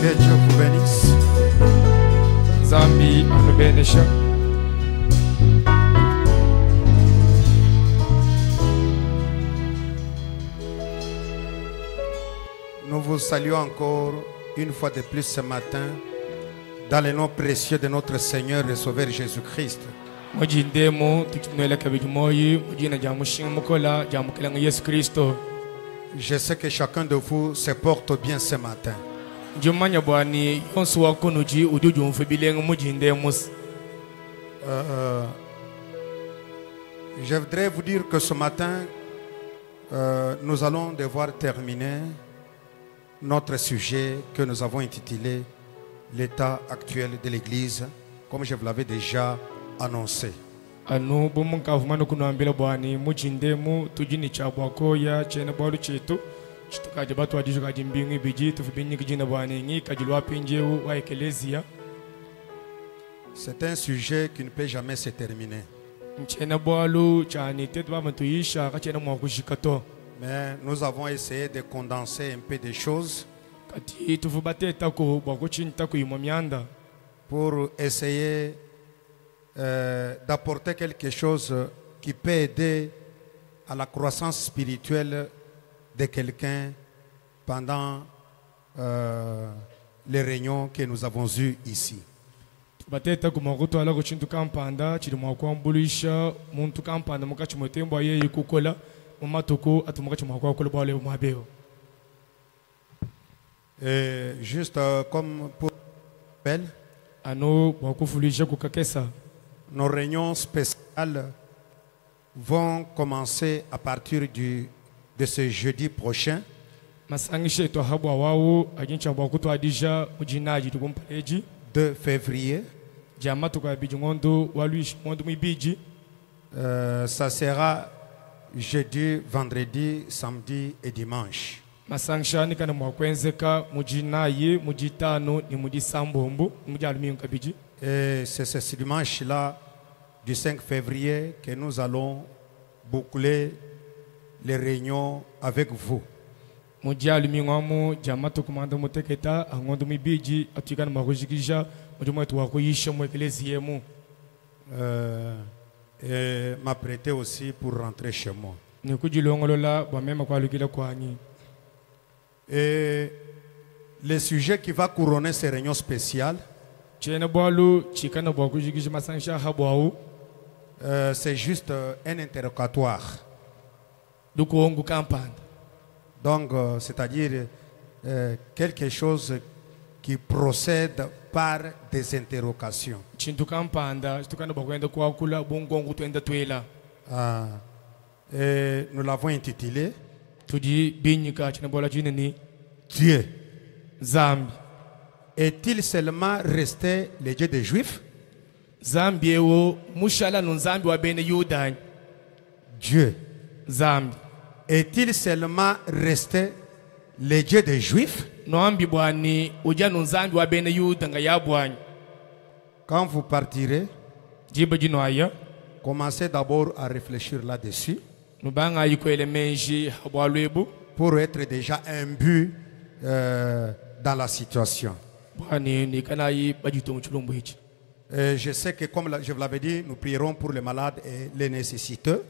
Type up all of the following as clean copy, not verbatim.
Que Dieu vous bénisse. Zambi anubenesha. Nous vous saluons encore une fois de plus ce matin dans le nom précieux de notre Seigneur et Sauveur Jésus-Christ. Je sais que chacun de vous se porte bien ce matin. Je voudrais vous dire que ce matin, nous allons devoir terminer notre sujet que nous avons intitulé l'état actuel de l'Église, comme je vous l'avais déjà annoncé. C'est un sujet qui ne peut jamais se terminer. Mais nous avons essayé de condenser un peu des choses pour essayer d'apporter quelque chose qui peut aider à la croissance spirituelle de quelqu'un pendant les réunions que nous avons eues ici. Et juste comme pour rappel, nos réunions spéciales vont commencer à partir de ce jeudi prochain. 2 février. Ça sera jeudi, vendredi, samedi et dimanche. Et c'est ce dimanche-là, du 5 février, que nous allons boucler les réunions avec vous. Et m'apprêter aussi pour rentrer chez moi. Et le sujet qui va couronner ces réunions spéciales, c'est juste un interrogatoire. Donc, c'est-à-dire quelque chose qui procède par des interrogations. Et nous l'avons intitulé Dieu. Est-il seulement resté le Dieu des Juifs? Dieu. Est-il seulement resté le Dieu des Juifs? Quand vous partirez, commencez d'abord à réfléchir là-dessus pour être déjà imbu dans la situation. Je sais que, comme je vous l'avais dit, nous prierons pour les malades et les nécessiteux.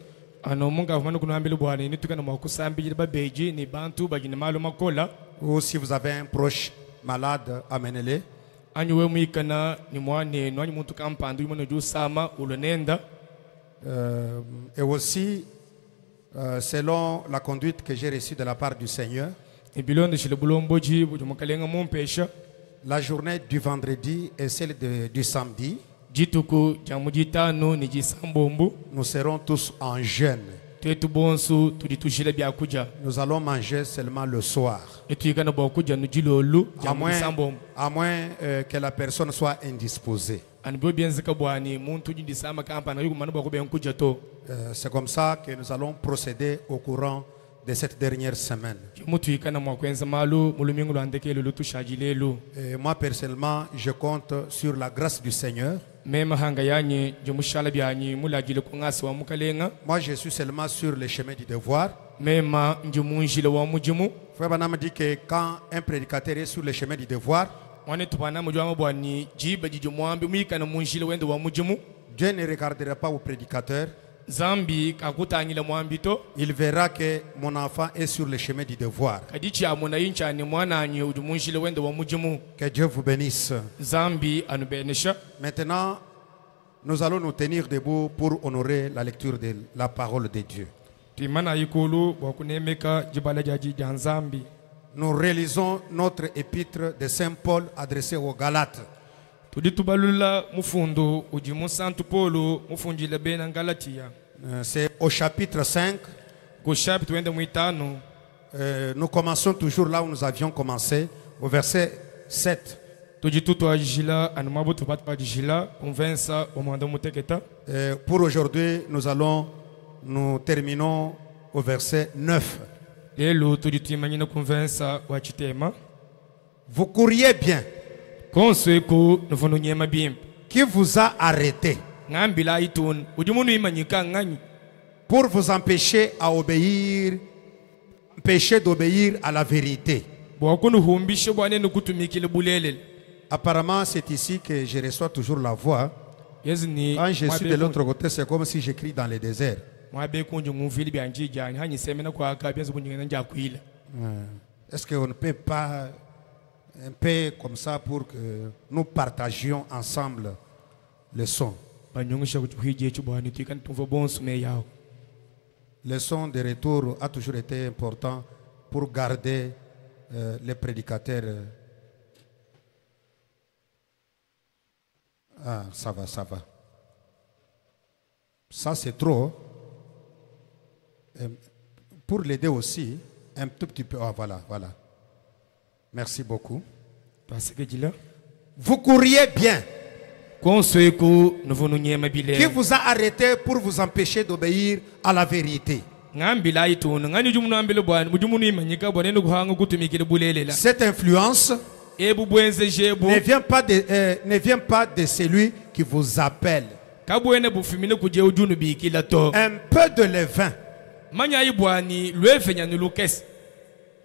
Ou si vous avez un proche malade, amenez-le. Et aussi, selon la conduite que j'ai reçue de la part du Seigneur, la journée du vendredi et celle du samedi, nous serons tous en jeûne. Nous allons manger seulement le soir. À moins que la personne soit indisposée. C'est comme ça que nous allons procéder au courant de cette dernière semaine. Et moi personnellement, je compte sur la grâce du Seigneur. Moi, je suis seulement sur le chemin du devoir. Frère Branham dit que quand un prédicateur est sur le chemin du devoir, Dieu ne regardera pas au prédicateur. Il verra que mon enfant est sur le chemin du devoir. Que Dieu vous bénisse. Maintenant, nous allons nous tenir debout pour honorer la lecture de la parole de Dieu. Nous réalisons notre épître de Saint Paul adressée aux Galates. C'est au chapitre 5. Nous commençons toujours là où nous avions commencé, au verset 7. Pour aujourd'hui, nous terminons au verset 9. Vous courriez bien. Qui vous a arrêté pour vous empêcher d'obéir à la vérité. Apparemment, c'est ici que je reçois toujours la voix. Quand je suis de l'autre côté, c'est comme si j'écris dans le désert. Est-ce qu'on ne peut pas un peu comme ça pour que nous partagions ensemble le son? Le son de retour a toujours été important pour garder les prédicateurs. Ah, ça va. Ça, c'est trop. Pour l'aider aussi, un tout petit peu. Ah, voilà. Merci beaucoup. Vous courriez bien. Qui vous a arrêté pour vous empêcher d'obéir à la vérité? Cette influence ne vient pas de celui qui vous appelle. Un peu de levain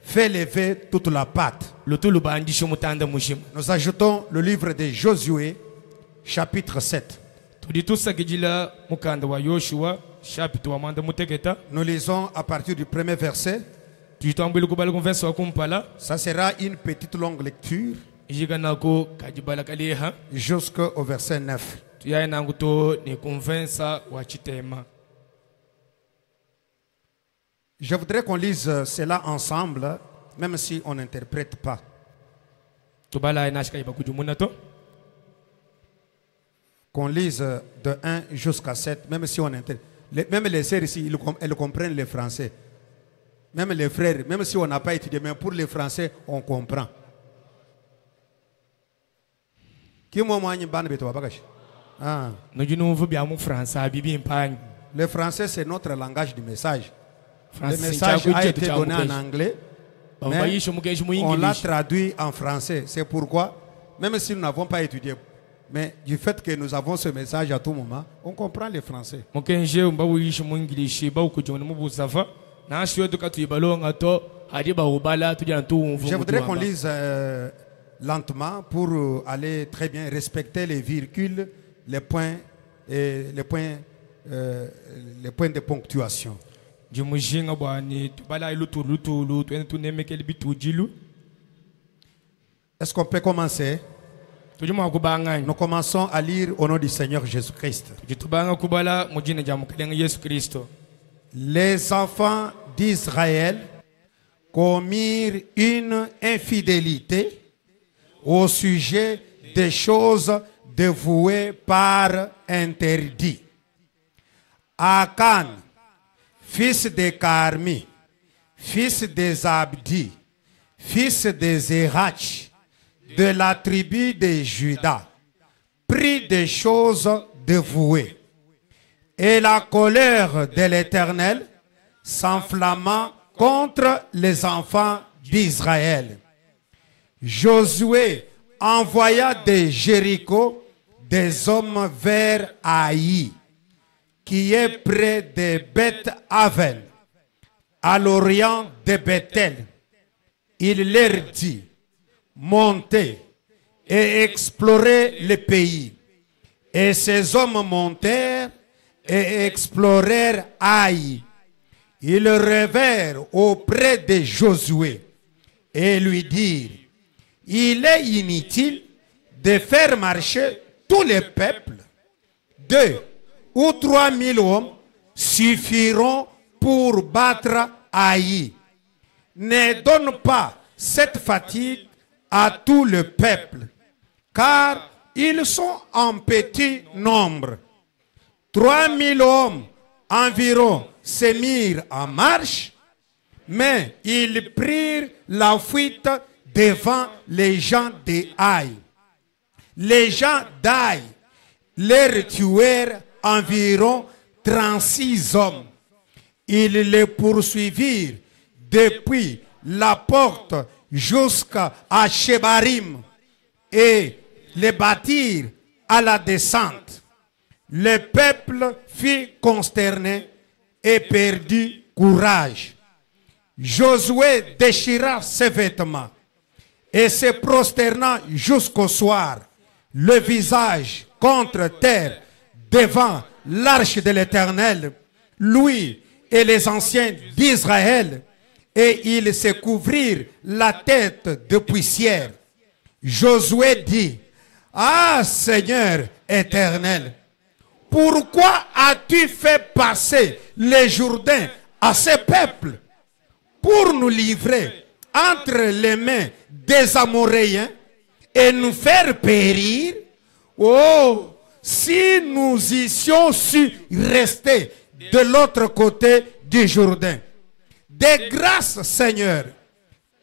fait lever toute la pâte. Nous ajoutons le livre de Josué, chapitre 7. Nous lisons à partir du premier verset. Ça sera une petite longue lecture jusqu'au verset 9. Je voudrais qu'on lise cela ensemble, même si on n'interprète pas. Qu'on lise de 1 jusqu'à 7, même si on interprète. Même les sœurs ici, elles comprennent le français. Même les frères, même si on n'a pas étudié, mais pour les français, on comprend. Ah. Le français, c'est notre langage du message. Le message a été donné en anglais, mais on l'a traduit en français. C'est pourquoi, même si nous n'avons pas étudié, mais du fait que nous avons ce message à tout moment, on comprend le français. Je voudrais qu'on lise lentement pour aller très bien respecter les virgules, les points de ponctuation. Est-ce qu'on peut commencer? Nous commençons à lire au nom du Seigneur Jésus-Christ. Les enfants d'Israël commirent une infidélité au sujet des choses dévouées par interdit. Akan, fils de Carmi, fils de Zabdi, fils de Zerach, de la tribu de Juda, prit des choses dévouées. Et la colère de l'Éternel s'enflamma contre les enfants d'Israël. Josué envoya de Jéricho des hommes vers Haï, qui est près de Beth-Aven, à l'orient de Bethel. Il leur dit, montez et explorez le pays. Et ces hommes montèrent et explorèrent Haï. Ils revinrent auprès de Josué et lui dirent, il est inutile de faire marcher tous les peuples. 2 ou 3 000 hommes suffiront pour battre Haï. Ne donne pas cette fatigue à tout le peuple, car ils sont en petit nombre. 3 000 hommes environ se mirent en marche, mais ils prirent la fuite devant les gens de Haï. Les gens d'Haï leur tuèrent environ 36 hommes. Ils les poursuivirent depuis la porte jusqu'à Shebarim et les battirent à la descente. Le peuple fut consterné et perdit courage. Josué déchira ses vêtements et se prosternant jusqu'au soir, le visage contre terre devant l'arche de l'Éternel, lui et les anciens d'Israël, et ils se couvrirent la tête de poussière. Josué dit, ah Seigneur éternel, pourquoi as-tu fait passer les Jourdains à ce peuple pour nous livrer entre les mains des Amoréens et nous faire périr? Oh, si nous eussions su rester de l'autre côté du Jourdain. De grâce, Seigneur,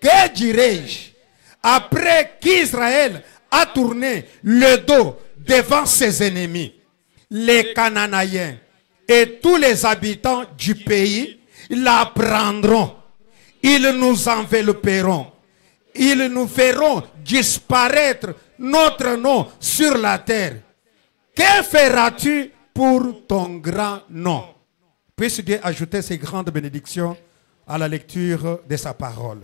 que dirais-je après qu'Israël a tourné le dos devant ses ennemis, les Cananéens et tous les habitants du pays la prendront. Ils nous envelopperont. Ils nous feront disparaître notre nom sur la terre. Que feras-tu pour ton grand nom? Puisse Dieu ajouter ces grandes bénédictions à la lecture de sa parole.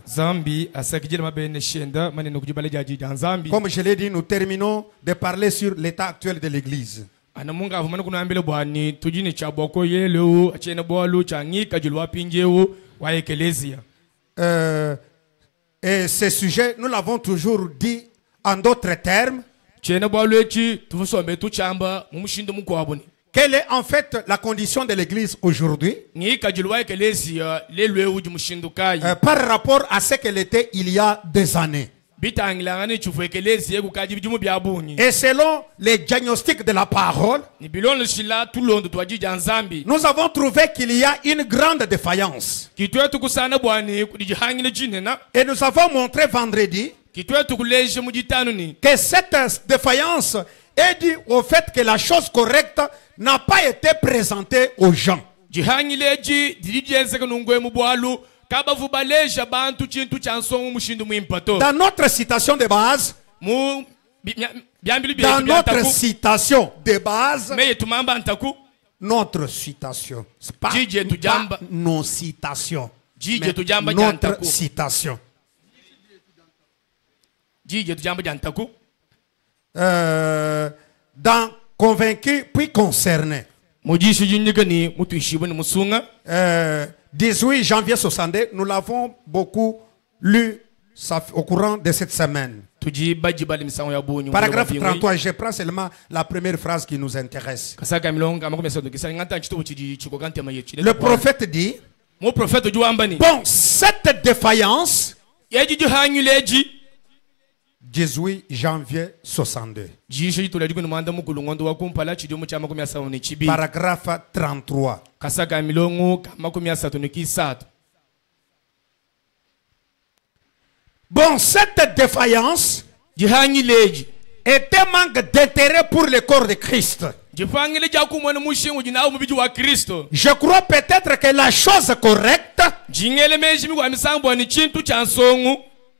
Comme je l'ai dit, nous terminons de parler sur l'état actuel de l'Église. Et ce sujet, nous l'avons toujours dit en d'autres termes. Quelle est en fait la condition de l'Église aujourd'hui par rapport à ce qu'elle était il y a des années? Et selon les diagnostics de la parole, nous avons trouvé qu'il y a une grande défaillance. Et nous avons montré vendredi que cette défaillance est due au fait que la chose correcte n'a pas été présentée aux gens. Dans notre citation de base, notre citation, pas nos citations, mais notre citation. Dans convaincu puis concerné. 18 janvier 62, nous l'avons beaucoup lu au courant de cette semaine. Paragraphe 33, je prends seulement la première phrase qui nous intéresse. Le prophète dit, bon, cette défaillance, 18 janvier 62. Paragraphe 33. Bon, cette défaillance est un manque d'intérêt pour le corps de Christ. Je crois peut-être que la chose correcte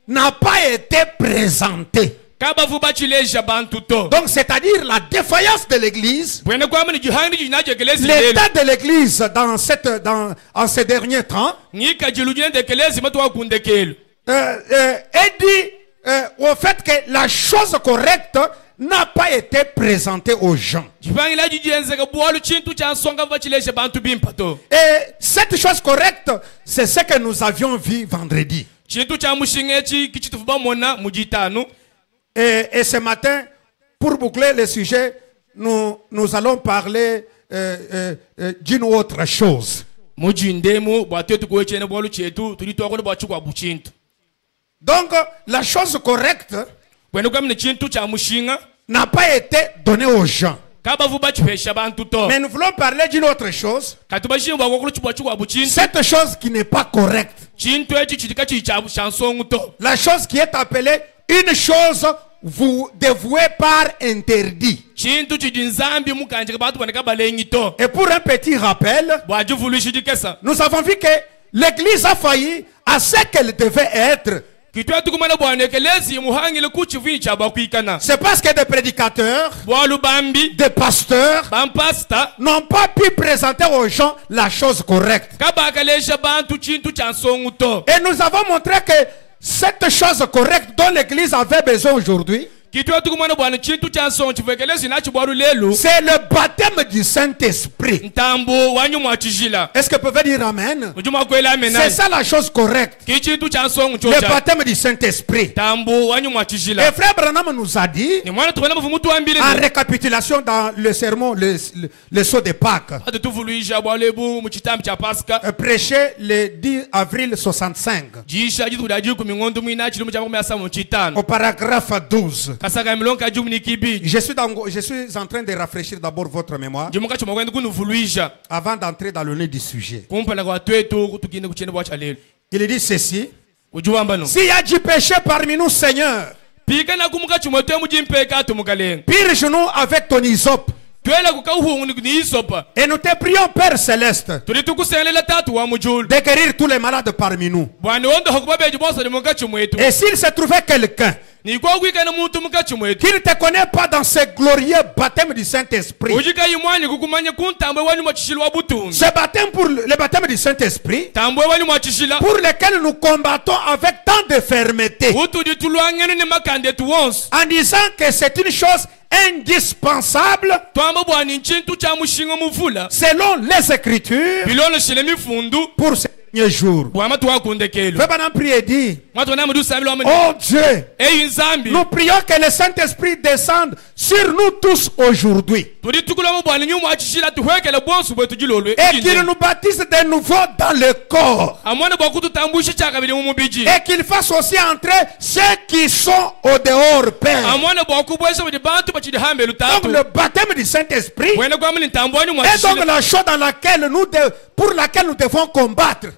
n'a pas été présentée. Donc c'est-à-dire la défaillance de l'église, l'état de l'église en ces derniers temps, est dit au fait que la chose correcte n'a pas été présentée aux gens. Et cette chose correcte, c'est ce que nous avions vu vendredi. Et ce matin, pour boucler le sujet, nous allons parler d'une autre chose. Donc, la chose correcte n'a pas été donnée aux gens. Mais nous voulons parler d'une autre chose. Cette chose qui n'est pas correcte. La chose qui est appelée une chose vous dévouée par interdit. Et pour un petit rappel, nous avons vu que l'église a failli à ce qu'elle devait être. C'est parce que des prédicateurs, des pasteurs n'ont pas pu présenter aux gens la chose correcte. Et nous avons montré que cette chose correcte dont l'église avait besoin aujourd'hui, c'est le baptême du Saint-Esprit. Est-ce que vous pouvez dire Amen? C'est ça la chose correcte. Le baptême du Saint-Esprit. Et frère Branham nous a dit, en récapitulation dans le sermon, le saut de Pâques, prêché le 10 avril 65, au paragraphe 12. Je suis en train de rafraîchir d'abord votre mémoire avant d'entrer dans le nez du sujet. Il dit ceci: s'il y a du péché parmi nous, Seigneur, purge-nous avec ton hysope. Et nous te prions, Père Céleste, de guérir tous les malades parmi nous. Et s'il se trouvait quelqu'un qui ne te connaît pas dans ce glorieux baptême du Saint-Esprit, ce baptême le baptême du Saint-Esprit, pour lequel nous combattons avec tant de fermeté, en disant que c'est une chose indispensable selon les Écritures pour ces derniers jours. Frère prie et dit: oh Dieu, nous prions que le Saint-Esprit descende sur nous tous aujourd'hui et qu'il nous baptise de nouveau dans le corps et qu'il fasse aussi entrer ceux qui sont au dehors, Père. Donc le baptême du Saint-Esprit est donc la chose pour laquelle nous devons combattre,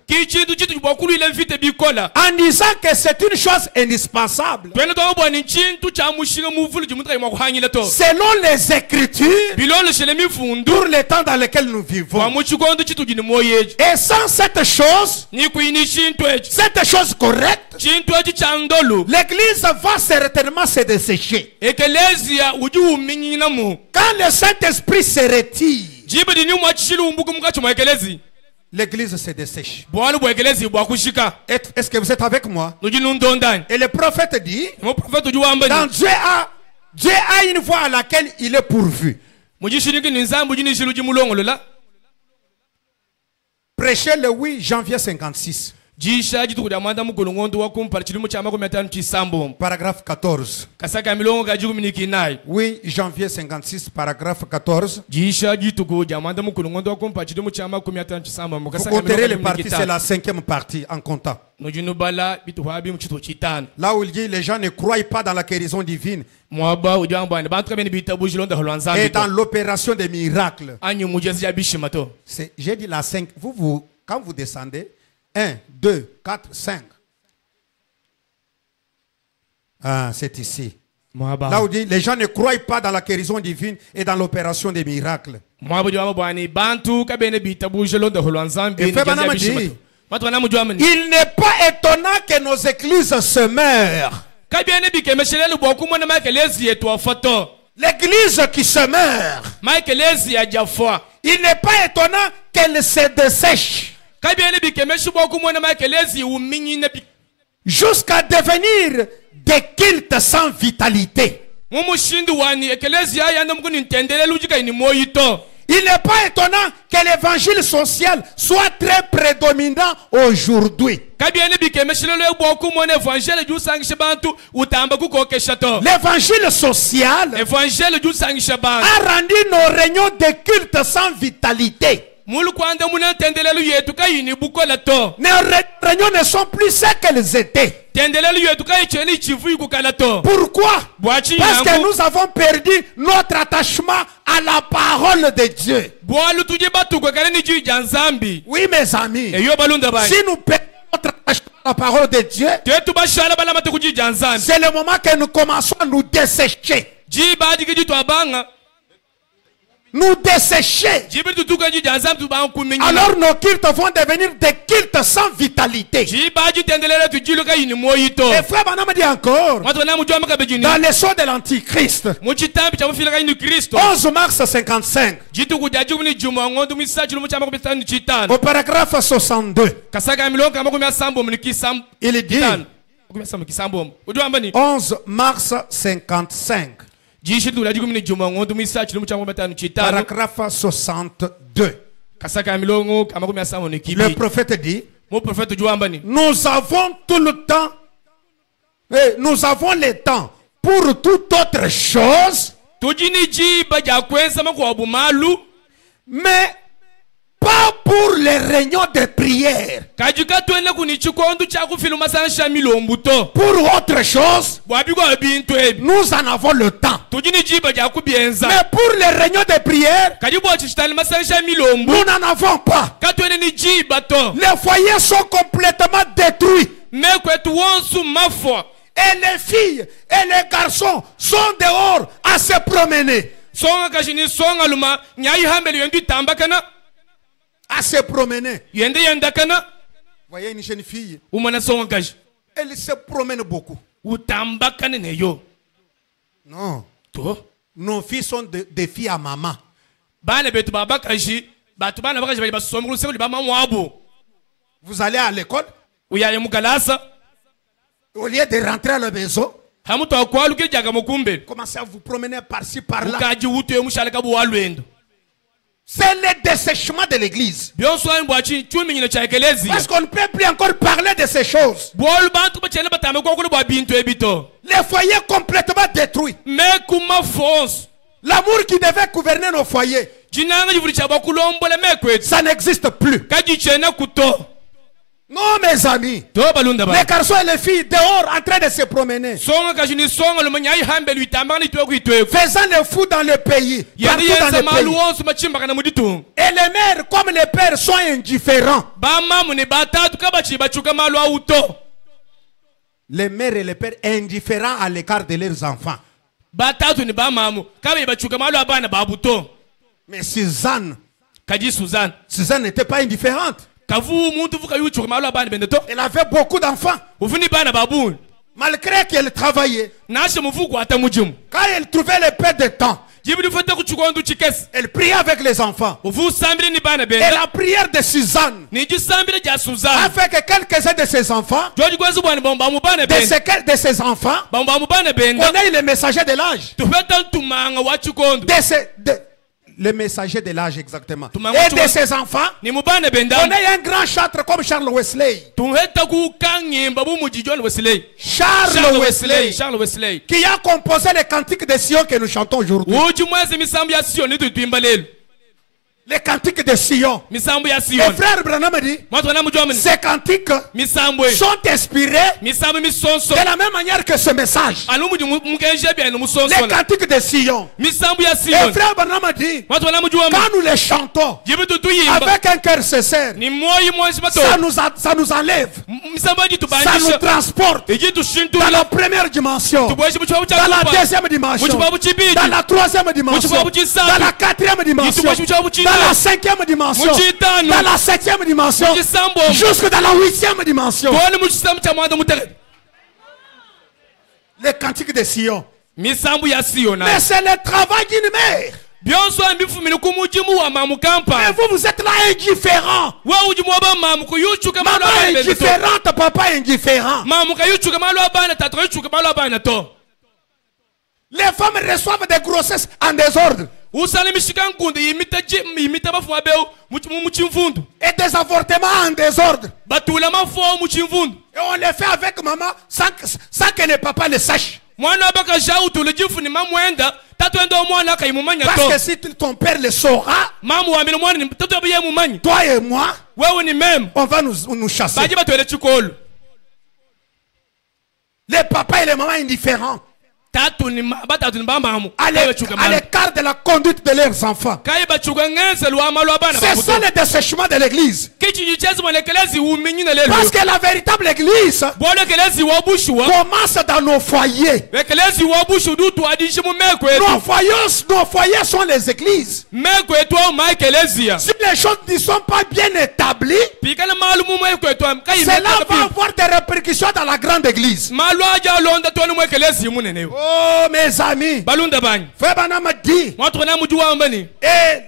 en disant que c'est une chose indispensable selon les Écritures pour le temps dans lequel nous vivons. Et sans cette chose correcte, l'église va certainement se dessécher. Quand le Saint-Esprit se retire, l'église se dessèche. Est-ce que vous êtes avec moi? Et le prophète dit, dans Dieu a une voie à laquelle il est pourvu. Prêché le 8 janvier 56. Paragraphe 14. Oui, janvier 56, paragraphe 14. Vous compterez les parties, c'est la 5e partie en comptant. Là où il dit les gens ne croient pas dans la guérison divine et dans l'opération des miracles. J'ai dit la 5. Quand vous descendez, 1, 2, 4, 5. Ah, c'est ici. Là où dit les gens ne croient pas dans la guérison divine et dans l'opération des miracles. Et il n'est pas étonnant que nos églises se meurent. L'église qui se meurt, il n'est pas étonnant qu'elle se dessèche jusqu'à devenir des cultes sans vitalité. Il n'est pas étonnant que l'évangile social soit très prédominant aujourd'hui. L'évangile social a rendu nos réunions de culte sans vitalité. Nos réunions ne sont plus ce qu'elles étaient. Pourquoi? Parce que nous avons perdu notre attachement à la parole de Dieu. Oui, mes amis, si nous perdons notre attachement à la parole de Dieu, c'est le moment que nous commençons à nous dessécher. Nous dessécher. Alors nos cultes vont devenir des cultes sans vitalité. Et frère Branham dit encore, dans les sceaux de l'Antichrist, 11 mars 55, au paragraphe 62, il dit, 11 mars 55, paragraphe 62. Le prophète dit, nous avons tout le temps, nous avons le temps pour toute autre chose, mais pas pour les réunions de prière. Pour autre chose, nous en avons le temps. Mais pour les réunions de prière, nous n'en avons pas. Les foyers sont complètement détruits. Et les filles et les garçons sont dehors à se promener. À se promener. Voyez une jeune fille, elle se promène beaucoup. Non. Nos filles sont des filles à maman. Vous allez à l'école, au lieu de rentrer à la maison, commencez à vous promener par-ci par-là. C'est le dessèchement de l'église. Parce qu'on ne peut plus encore parler de ces choses. Les foyers complètement détruits. L'amour qui devait gouverner nos foyers, ça n'existe plus. Non, mes amis, les garçons et les filles dehors en train de se promener, faisant le fou dans le pays, partout dans le pays. Et les mères comme les pères sont indifférents. Les mères et les pères indifférents à l'égard de leurs enfants. Mais Suzanne n'était pas indifférente. Elle avait beaucoup d'enfants. Malgré qu'elle travaillait, quand elle trouvait le peu de temps, elle priait avec les enfants. Et la prière de Suzanne a fait que quelques-uns de ses enfants, connaissent les messagers de l'âge. Le messager de l'âge exactement. Et de ses enfants, on a un grand chanteur comme Charles Wesley. Charles Wesley, qui a composé les cantiques de Sion que nous chantons aujourd'hui. Les cantiques de Sion. Et frère Branham dit, ces cantiques sont inspirés de la même manière que ce message. Les cantiques de Sion. Et frère Branham dit, quand nous les chantons avec un cœur sincère, ça nous enlève, ça nous transporte dans la première dimension, dans la deuxième dimension, dans la troisième dimension, dans la quatrième dimension, dans la cinquième dimension, dans la septième dimension, jusque dans la huitième dimension. Les cantiques de Sion. misambu ya Siona. Mais c'est le travail d'une mère. Bionso ambifu minukumujimu wa mamukampa. Mais vous êtes là indifférent. Wa ujimu wa mamuku yuchuka malu Maman abana to. indifférente, papa indifférent. Mamuka yuchuka malu abana tato yuchuka malu abana to. Les femmes reçoivent des grossesses en désordre. Usale mishika nkundi imita bafu abeu muchimfundu. Et des avortements en désordre. Batula mafo muchimfundu. Et on les fait avec maman sans que le papa le sache. Mwana baka jau tulijifu ni mamwenda tatu endo mwana kaimumanya to. Parce que si ton père le saura, Mamu wa mwana ni tatu abiye mumanyi. toi et moi, Wewe ni mem. on va nous chasser. Baji batwele chikolo. Les papas et les mamans indifférents. Tatu ni batatu ni bamamu. À l'écart de la conduite de leurs enfants. Kai bachuka ngense lwa malu abana C'est ça le dessèchement de l'église. Kichi jichezi mwelekelezi uminyi na lelo. Parce que la véritable église Bwana kelezi wa bushuwa. commence dans nos foyers. Wekelezi wa bushu dutu adishi mu meko etu. Nos foyers sont les églises. Meko etu au mai kelezi ya. Si les choses ne sont pas bien établies, Pikana malu mu meko etu kai. cela va avoir des répercussions dans la grande église. Malu aja londa tu mu kelezi munene. Oh mes amis, Balunda bani. Frère Branham dit, Watu na mujua mbani. et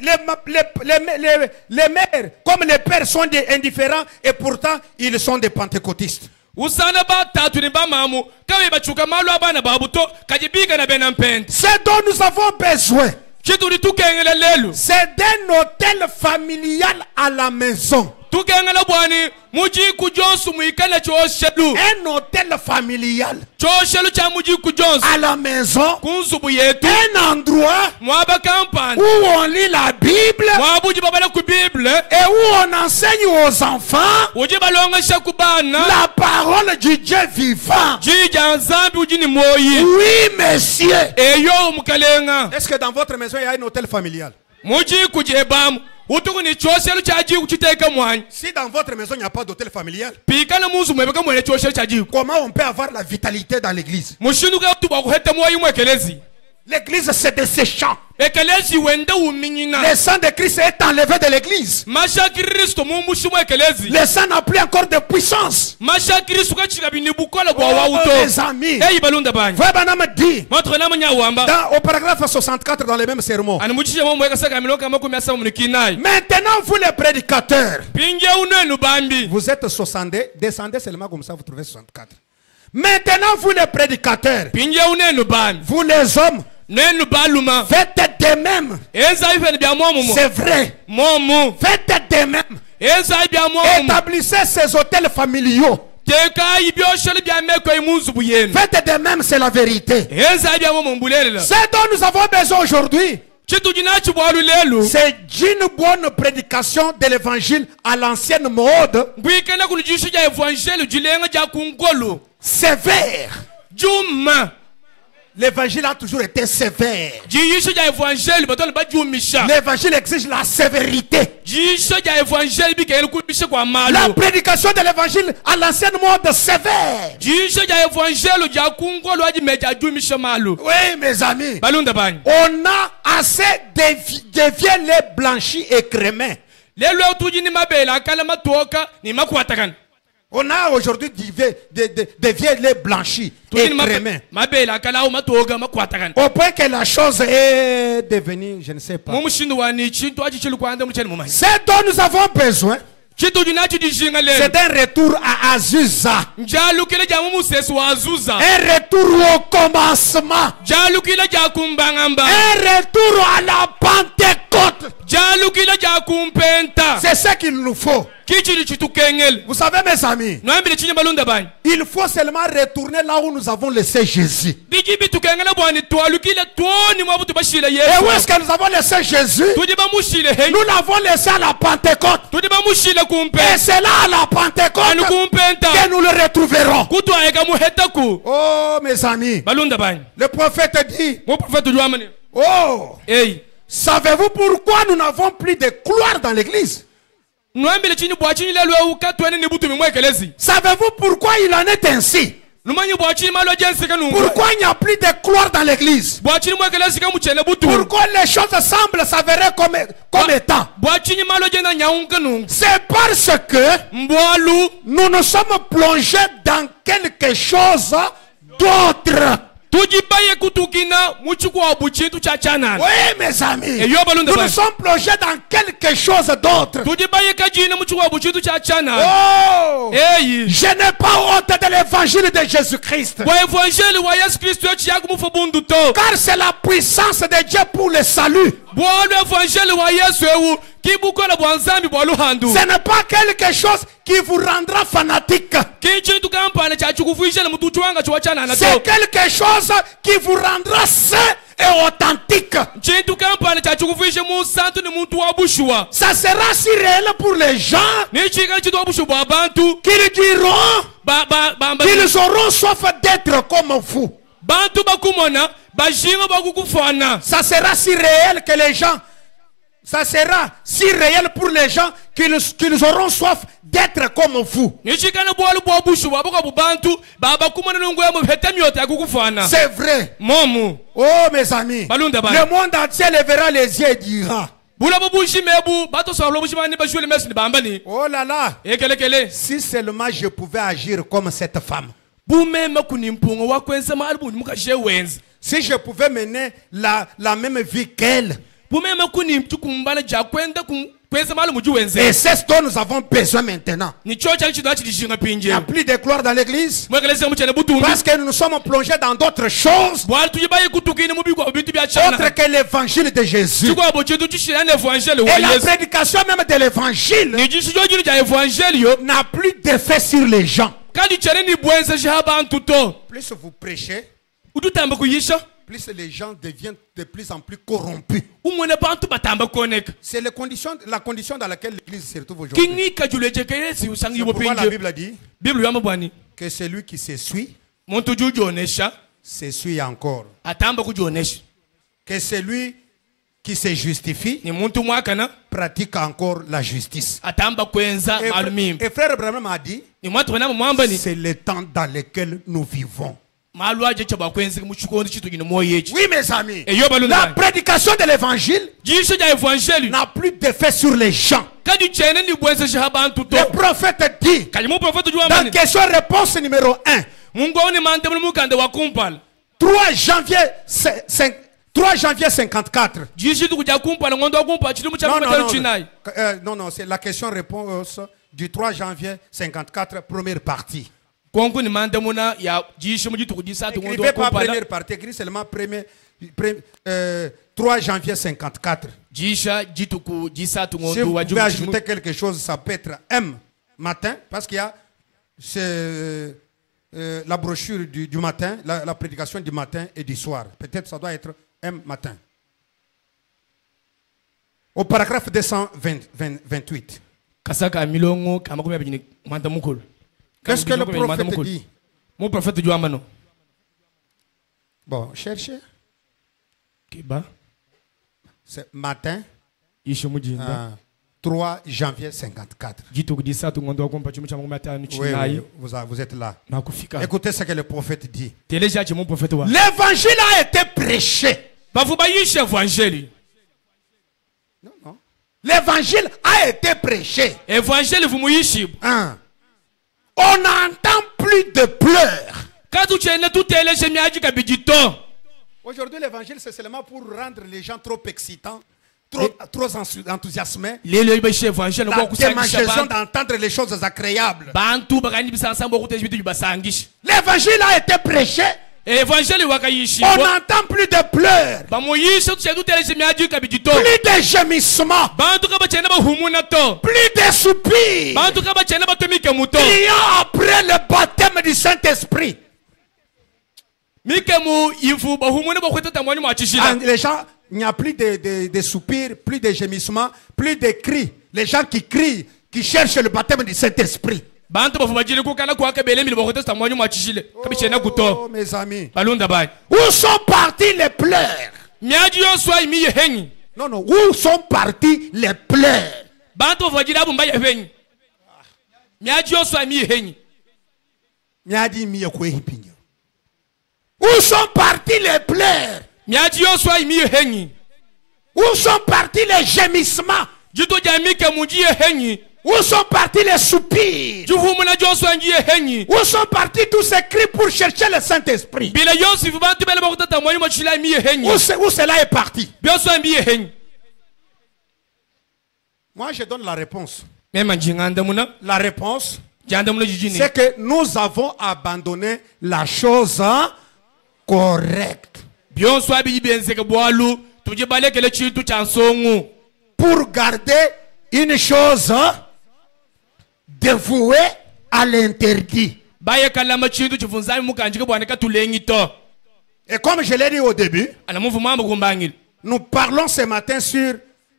les mères comme les pères sont des indifférents et pourtant ils sont des pentecôtistes. Usana ba tatu ni bamamu. Kawe bachuka malu abana babuto kajibika na benampende. C'est dont nous avons besoin. Chitu ni tukengele lelu. C'est d'un hôtel familial à la maison. Tukengele bwani muji kujonsu muikala choshelu. Un hôtel familial Choshelu cha muji kujonsu. à la maison. Kunsubu yetu. Un endroit Mwaba kampani. où on lit la Bible Mwabuji babala ku Bible. et où on enseigne aux enfants Uji balonga shakubana. la parole du Dieu vivant. Jija nzambi uji ni moyi. Oui, monsieur. Eyo mukalenga. Est-ce que dans votre maison il y a un hôtel familial? Muji kujebamu. Utuku ni choshelu cha jiku chiteka mwani. Si dans votre maison il n'y a pas d'hôtel familial, Pikana musu mwebeka mwene choshelu cha jiku. comment on peut avoir la vitalité dans l'église? Mushinuka tuba kuheta moyi mwekelezi. L'église c'est de ces champs. Ekelezi wenda uminyina. Le sang de Christ est enlevé de l'église. Masha Kristo mumushi mwekelezi. Le sang n'a plus encore de puissance. Masha Kristo kachika binibukola kwa Oh, wauto. mes amis. Hey balunda bani. Frère Branham dit Motro na manya wamba. au paragraphe 64 dans le même sermon. Animujisha mwa mweka saka miloka makumi asa munikinai. Maintenant vous les prédicateurs, Pinge unenu bambi. vous êtes 62, descendez seulement comme ça vous trouvez 64. Maintenant vous les prédicateurs, Pinge unenu bambi. vous les hommes, Nenu baluma. faites de même. Enza ife ni bia momu. C'est vrai. Momu. Faites de même. Enza bia momu. Établissez ces hôtels familiaux. Teka ibyo sheli bia meko imunzu buyenu. Faites de même, c'est la vérité. Enza bia momu mbulela. Ce dont nous avons besoin aujourd'hui, Chitu jinachi bwalu lelu. c'est d'une bonne prédication de l'évangile à l'ancienne mode, Bwikena kunijisha ja evangeli jilenga ja kungolu. sévère. Juma. L'évangile a toujours été sévère. Jisha ja evangeli batole ba jumisha. L'évangile exige la sévérité. Jisha ja evangeli bikele kubisha kwa malu. La prédication de l'évangile à l'ancienne mode sévère. Jisha ja evangeli ja kungolu aji meja jumisha malu. Oui, mes amis. Balunda bani. On a assez de vieux lait blanchis et crémés. Lelo tuji ni mabela akala matoka ni makwatakan. On a aujourd'hui des vieux lait blanchis et crémés. Mabela akala matoka makwatakan. Au point que la chose est devenue, je ne sais pas. Mumushindu wani chintu aji chilu kwanda mucheni mumai. Ce dont nous avons besoin, Chitu jinachi dijinga le. c'est un retour à Azusa. Njalu kile ja mumusesu wa Azusa. Un retour au commencement. Jalu kile ja kumbangamba. Un retour à la Pentecôte. Jalu kile ja kumpenta. C'est ce qu'il nous faut. Kichiri chitu kengel. Vous savez, mes amis, Noambile chinye balunda bani. il faut seulement retourner là où nous avons laissé Jésus. Biji bitu kengela bwani twalu kile tuoni mwabutu bashile Et Yesu. où est-ce que nous avons laissé Jésus? Tuji ba mushile he. Nous l'avons laissé à la Pentecôte. Tuji ba mushile Et kumpenta. c'est là à la Pentecôte Anu kumpenta. que nous le retrouverons. Kutu aega muhetaku. Oh, mes amis, Balunda bani. le prophète dit, Mo profeta juamani. oh, Hey. savez-vous pourquoi nous n'avons plus de couloirs dans l'église? Noambile chinyi bwa chinyi lelo ukatwene ni butu mimwekelezi. Savez-vous pourquoi il en est ainsi? Numanyi bwa chinyi malo jense kanu. Pourquoi il n'y a plus de couloirs dans l'église? Bwa chinyi mwekelezi kamu chene butu. Pourquoi les choses semblent s'avérer comme étant? Bwa chinyi malo jena nyaunganu. C'est parce que Mbwalu. nous nous sommes plongés dans quelque chose d'autres. tujibaye kutukina muchikwabu chintu cha chanana. Oui, mes amis. Eyo balunda Nous ba. nous sommes plongés dans quelque chose d'autre. Tujibaye kajina muchikwabu chintu cha chanana. Oh! Eyi. Je n'ai pas honte de l'évangile de Jésus-Christ. Wa evangeli wa Yesu Kristo yachiyaku mufabundu to. Car c'est la puissance de Dieu pour le salut. Bwalo evangeli wa Yesu ewu kibukola bwanzambi bwaluhandu. Ce n'est pas quelque chose qui vous rendra fanatique. Kichintu kampana cha chukufishela mutuchu wanga chwa chanana to. C'est quelque chose qui vous rendra saint et authentique. Chintu kampana cha chukufishe mu santu ni muntu wa bushwa. Ça sera si réel pour les gens Ni chika chintu wa bushwa abantu. qu'ils diront Ba qu'ils auront soif d'être comme vous. bantu bakumona bajinga bakukufana. Ça sera si réel que les gens, ça sera si réel pour les gens qu'ils auront soif d'être comme vous. Nishikana bwalu bwa bushwa bako bubantu bakumona nungwe mu hetemyote yakukufana. C'est vrai. Momu. Oh mes amis, Balunda ba. le monde entier lèvera les yeux et dira, Bula babushi mebu bato sa lobushi mani bashule mesi ni bambani. oh là là, Ekelekele. si seulement je pouvais agir comme cette femme. Bumema kunimpungo wakwenza malubu mukashe wenza. Si je pouvais mener la même vie qu'elle. Bumema kunimtukumbana jakwenda kwenza malubu juwenze. Et c'est ce dont nous avons besoin maintenant. Ni chocha chido achidishinga Il n'y pinje. a plus de gloire dans l'église. Mwekelese mchene butundu. Parce que nous nous sommes plongés dans d'autres choses Bwali tujibaye kutukini mubikwa bintu bya chana. autres que l'évangile de Jésus. Chikwa bochetu chishirane evangeli wa Et la Yesu. prédication même de l'évangile Ni jishijo jini ja evangeli yo. n'a plus d'effet sur les gens. Kadi chene ni bwenza shabantu to. Plus vous prêchez, Ututamba kuyisha. plus les gens deviennent de plus en plus corrompus. Umwene bantu batamba koneka. C'est la condition dans laquelle l'église se retrouve aujourd'hui. Kingi kajuleje keresi usangi C'est pourquoi la bopinje. Bible a dit Biblia yama bwani. que celui qui s'essuie, Muntu jujonesha. s'essuie encore. Atamba kujonesha. Que celui qui se justifie, Ni muntu mwakana. pratique encore la justice. Atamba kwenza malumim. Et frère Abraham a dit, Ni mwatu wana mwambani. c'est le temps dans lequel nous vivons. Malu aje chaba kwenza muchikondi chitu gino moyechi. Oui mes amis, Eyo balunda. la prédication de l'évangile Jisho ja evangeli. n'a plus d'effet sur les gens. Kadi chene ni bwenza shabantu to. Le prophète dit, Kadi mu profeta dans juambani. question-réponse numéro 1, Mungu ni mande mukande wa kumpala. 3 janvier 54. Jisho tukuja kumpala ngondo wa kumpala chilumu cha mutalo chinai. Non, c'est la question-réponse du 3 janvier 54, première partie. Konku ni mande muna ya jisho mujitu kujisa tu ngondo wa N'écrivez pas kumpala. première partie, écrivez seulement 3 janvier 54. Jisha jitu kujisa tu Si ngondo vous wa pouvez jumu. ajouter quelque chose, ça peut être M matin, parce qu'il y a la brochure du matin, la prédication du matin et du soir. Peut-être ça doit être M matin. Au paragraphe 228. Kasaka milongo kamakumi abijini manda mukulu. Qu'est-ce que le prophète dit? Mon prophète juambano. Bon, cherchez. Kiba. C'est matin, Isho mujinda. 3 janvier 54. Jitu kujisa tu ngondo wa kumpala chilumu cha makumi atano Oui, chinai. vous êtes là. Na kufika. Écoutez ce que le prophète dit. Teleja chi mon prophète wa. L'évangile a été prêché. Bafu bayisha evangeli. Non, non. L'évangile a été prêché. Evangeli vumuyishi. On n'entend plus de pleurs. Katu chene tu teleje miaji kabijito. Aujourd'hui, l'évangile, c'est seulement pour rendre les gens trop excitants, trop enthousiasmés. Lelo ibeshe evangeli La kwa kusangisha démangeaison bantu. d'entendre les choses agréables. Bantu bakani bisansambo kuteje bitu bibasangisha. L'évangile a été prêché. Evangeli wakayishi. On n'entend plus de pleurs, Bamuyisha tu chene tu teleje miaji kabijito. plus de gémissements, Bantu kaba chene bahumuna to. plus de soupirs, Bantu kaba chene batomike muto. criant après le baptême du Saint-Esprit. Mikemu ifu bahumuna bakweta tamwani mwachishila. Les gens, il n'y a plus de soupirs, plus de gémissements, plus de cris. Les gens qui crient, qui cherchent le baptême du Saint-Esprit. Bantu bafubajile kukana kwa kebele mili bakweta tamwani mwachishile. Kabichena Oh, kuto. mes amis. Balunda bai. Où sont partis les pleurs? Miaji yoswa imiye hengi. Non, non. Où sont partis les pleurs? Bantu bafubajile abu mbaye hengi. Miaji yoswa imiye hengi. Miadi miye kwe hipinyo. Où sont partis les pleurs? Miaji yoswa imiye hengi. Où sont partis les gémissements? Jito jamike mujiye hengi. Où sont partis les soupirs? juhumuna joso ngiye henyi Où sont partis tous ces cris pour chercher le Saint-Esprit? bila yosifu bantu bele bakutata mwanyu machila miye henyi Où cela est parti? byoso mbiye henyi Moi, je donne la réponse. mema njinganda muna La réponse, janda muna jijini c'est que nous avons abandonné la chose correcte byonso abiyibenzeke bwalu tujibalekele chintu cha nsongu pour garder une chose dévouée à l'interdit. bayekalama chintu chifunzami mukanjike bwaneka tulengi to Et comme je l'ai dit au début, alamuvu mambo kumbangile nous parlons ce matin sur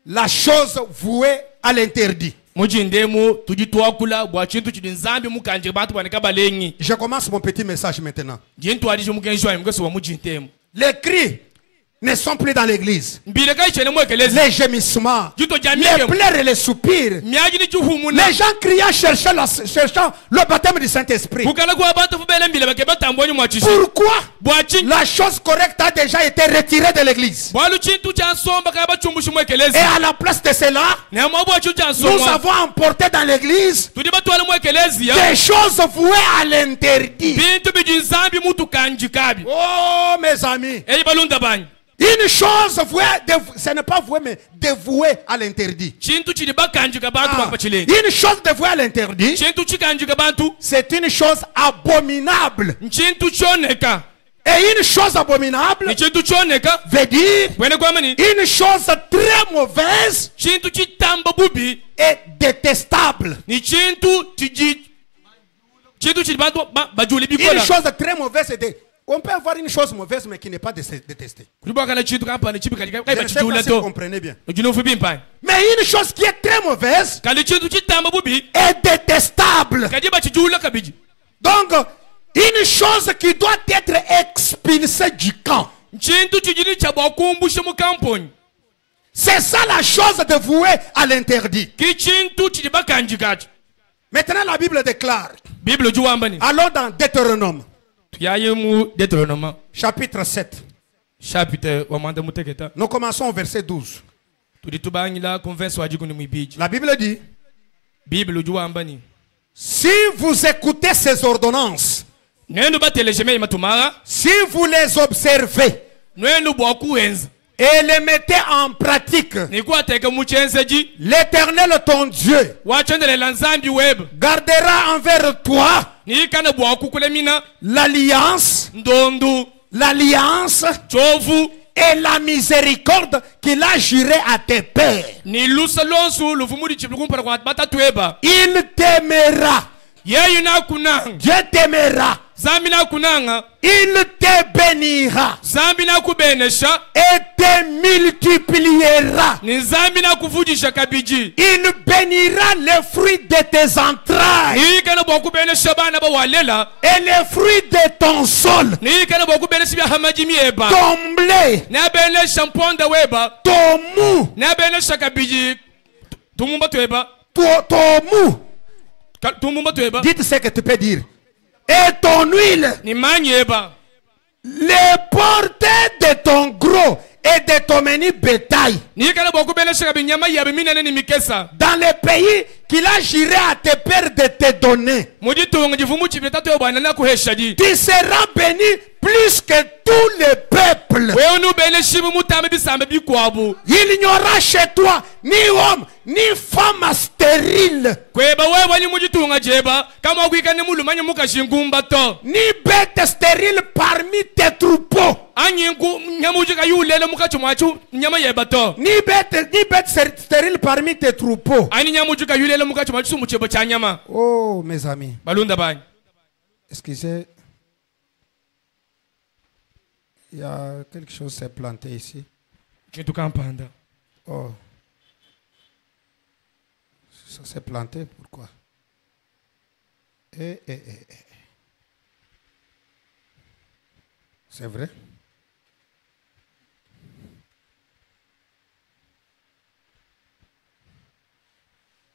la chose vouée à l'interdit. mujindemu tujitwakula bwa chintu chili nzambi mukanjike bantu bwaneka balengi Je commence mon petit message maintenant. jintu alisho mukenjwa mukesi wa mujintemu Les cris ne sont plus dans l'église. mbile kai chene mwekelezi Les gémissements, jito les jamike pleurs et les soupirs. miaji ni juhumuna Les gens criant, cherchant le baptême du Saint-Esprit. kukala kwa bantu fubele mbile bake batambonyi mwachishi Pourquoi bwachi la chose correcte a déjà été retirée de l'église? bwalu chintu cha nsomba kaya bachumbushi mwekelezi Et à la place de cela, na mwa chintu cha nous nsomba avons emporté dans l'église tudi batwala mwekelezi ya des choses vouées à l'interdit. bintu bijinzambi mutu kanjikabi Oh, mes amis. eyi balunda banyi Une chose vouée, ce n'est pas vouée, mais dévouée à l'interdit. chintu chili bakanjika bantu Ah, bakpa chilengi une chose dévouée à l'interdit, chintu chikanjika bantu c'est une chose abominable. nchintu choneka Et une chose abominable ni chintu choneka veut dire kwene kwamani une chose très mauvaise chintu chitamba bubi et détestable. ni chintu chili bantu bajuli Une bikola chose très mauvaise, on peut avoir une chose mauvaise mais qui n'est pas détestée. kuli bwakala chintu kampani chibi kali Je kai ne sais pas bachijula si vous to comprenez bien. ujino fubi mpani Mais une chose qui est très mauvaise kali chintu chitamba bubi est détestable. kaji bachijula kabiji Donc, une chose qui doit être expulsée du camp. chintu chijini cha bwakumbushe mu kamponi C'est ça la chose dévouée à l'interdit. ki chintu chili bakanjikachi Maintenant, la Bible déclare. bible juwambani Allons dans Deutéronome, tuyaye mu Deutéronome chapitre 7. chapitre wa mwanda muteketa Nous commençons au verset 12. tudi tubangila converse wajikuni mwibiji La Bible dit, bible juwambani si vous écoutez ces ordonnances, nwenu batelejeme matumara si vous les observez nwenu bwakuenza et les mettez en pratique, nikwateka muchenseji l'Éternel ton Dieu wachendelela nzambi weba gardera envers toi niikana bwakukule mina l'alliance, ndondu chovu et la miséricorde qu'il a juré à tes pères. ni lusa lonsu luvumuli chipulukumpala kwa batatweba Il t'aimera. yeyu nakunanga Dieu t'aimera. zambi nakunanga Il te bénira zambi nakubenesha et te multipliera. ni zambi nakuvujisha kabiji Il bénira les fruits de tes entrailles niikana bwakubenesha bana bawalela et les fruits de ton sol, niikana bwakubenesha byahamaji mieba ton blé, nabenesha mponda weba ton mou, nabenesha kabiji tumumba tweba ton mou. tumumba tweba Dites ce que tu peux dire. Et ton huile, ni manyeba les portées de ton gros et de ton menu bétail niikana bwakubenesha kabinyama yabe minene ni mikesa dans les pays qu'il a juré à tes pères de te donner. mujitunga jivumu chibitatu ya bwana nakuheshaji Tu seras béni plus que tous les peuples. wewe nubeneshibu mutame bisambe bikwabu Il n'y aura chez toi ni homme ni femme stérile, kweba wewe wali mujitunga jeba kama kwikane mulumanye mukashingumba to ni bête stérile parmi tes troupeaux, anyinku nyamujika yulele mukacho mwachu nyama yeba to ni bête stérile parmi tes troupeaux. ani nyamujika yulele mukacho mwachu muchebo cha nyama. Oh, mes amis, balunda bani excusez, il y a quelque chose qui s'est planté ici. kintu kampanda Oh, ça s'est planté, pourquoi? C'est vrai?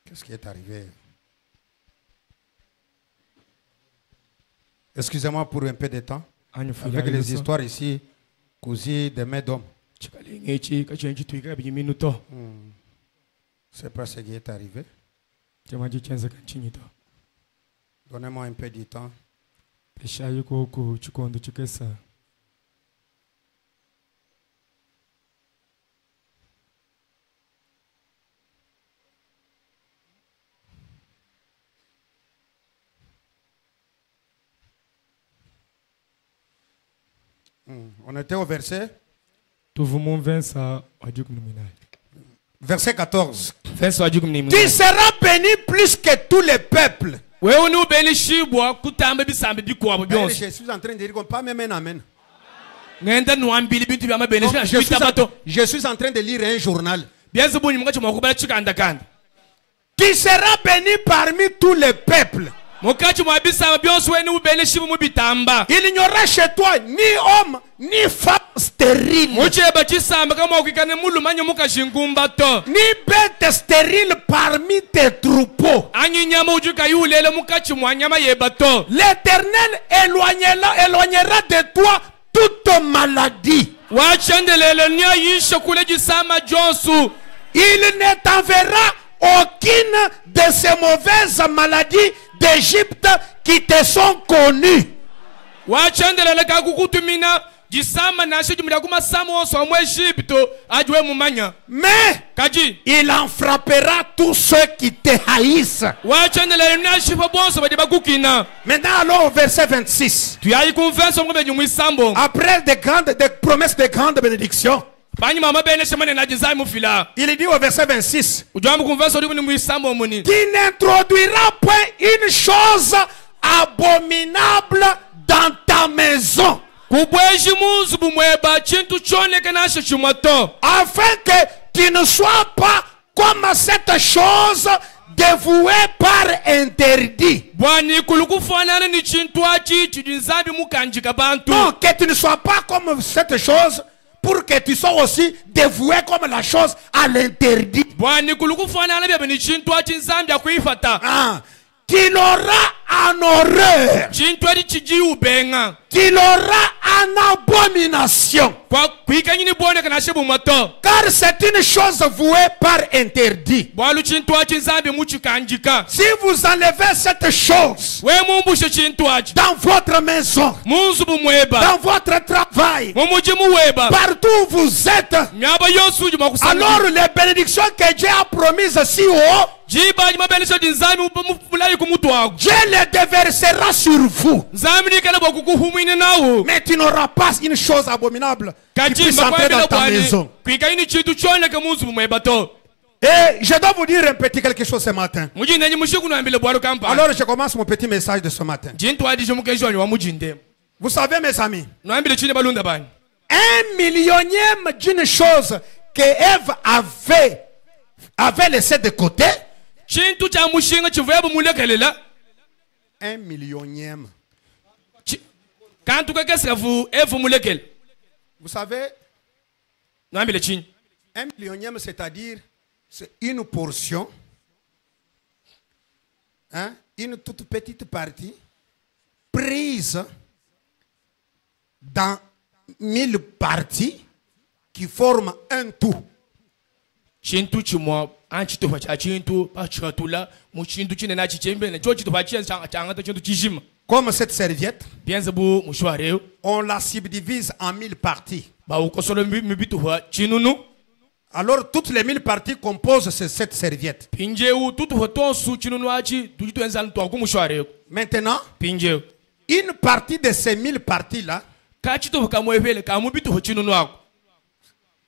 Qu'est-ce qui est arrivé? Excusez-moi pour un peu de temps. Avec les histoires ici, cousues de mes d'hommes. chikalingechi kachenji tuika binyiminuto C'est pas ce qui est arrivé. Donnez-moi un peu de temps. On était au verset. Verset 14. Tu seras béni plus que tous les peuples. Je suis en train de dire qu'on pas même un amen. Je suis en train de lire un journal. Tu seras béni parmi tous les peuples. Il n'y aura chez toi ni homme ni femme stérile, ni bête stérile parmi tes troupeaux. L'Éternel éloignera de toi toute maladie. Il ne t'enverra aucune de ces mauvaises maladies d'Égypte qui te sont connues. Mais il en frappera tous ceux qui te haïssent. Maintenant allons au verset 26. Après des promesses de grandes bénédictions, il dit au verset 26, tu n'introduiras point une chose abominable dans ta maison, afin que tu ne sois pas comme cette chose dévouée par interdit. Non, que tu ne sois pas comme cette chose, pour que tu sois aussi dévoué comme la chose à l'interdit. Qu'il aura en horreur, qu'il aura en abomination, car c'est une chose vouée par interdit. Si vous enlevez cette chose dans votre maison, dans votre travail, partout où vous êtes, alors les bénédictions que Dieu a promises si haut, Dieu les déversera sur vous. Mais tu n'auras pas une chose abominable qui puisse entrer dans ta maison. Et je dois vous dire un petit quelque chose ce matin. Alors je commence mon petit message de ce matin. Vous savez mes amis, 1/1000 d'une chose que Ève avait laissé de côté, 1/100000. Vous savez, 1/10000000, c'est-à-dire c'est une portion, hein, une toute petite partie prise dans 1000 parties qui forment un tout. Comme cette serviette, on la subdivise en 1000 parties. Alors toutes les 1000 parties composent cette serviette. Maintenant, une partie de ces 1000 parties-là,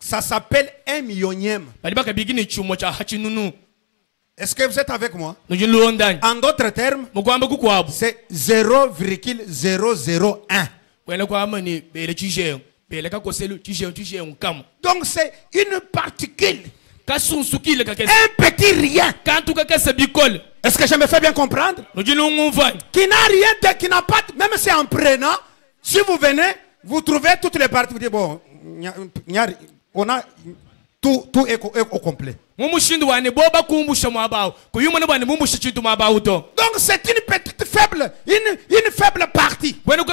ça s'appelle 1/10000000. Est-ce que vous êtes avec moi? En d'autres termes, c'est 0,001. Donc c'est une particule, un petit rien. Est-ce que je me fais bien comprendre? Qui n'a rien, qui n'a pas, même si en prenant, si vous venez, vous trouvez toutes les parties, vous dites bon, on a tout est au complet. Donc c'est une petite faible, une faible partie, une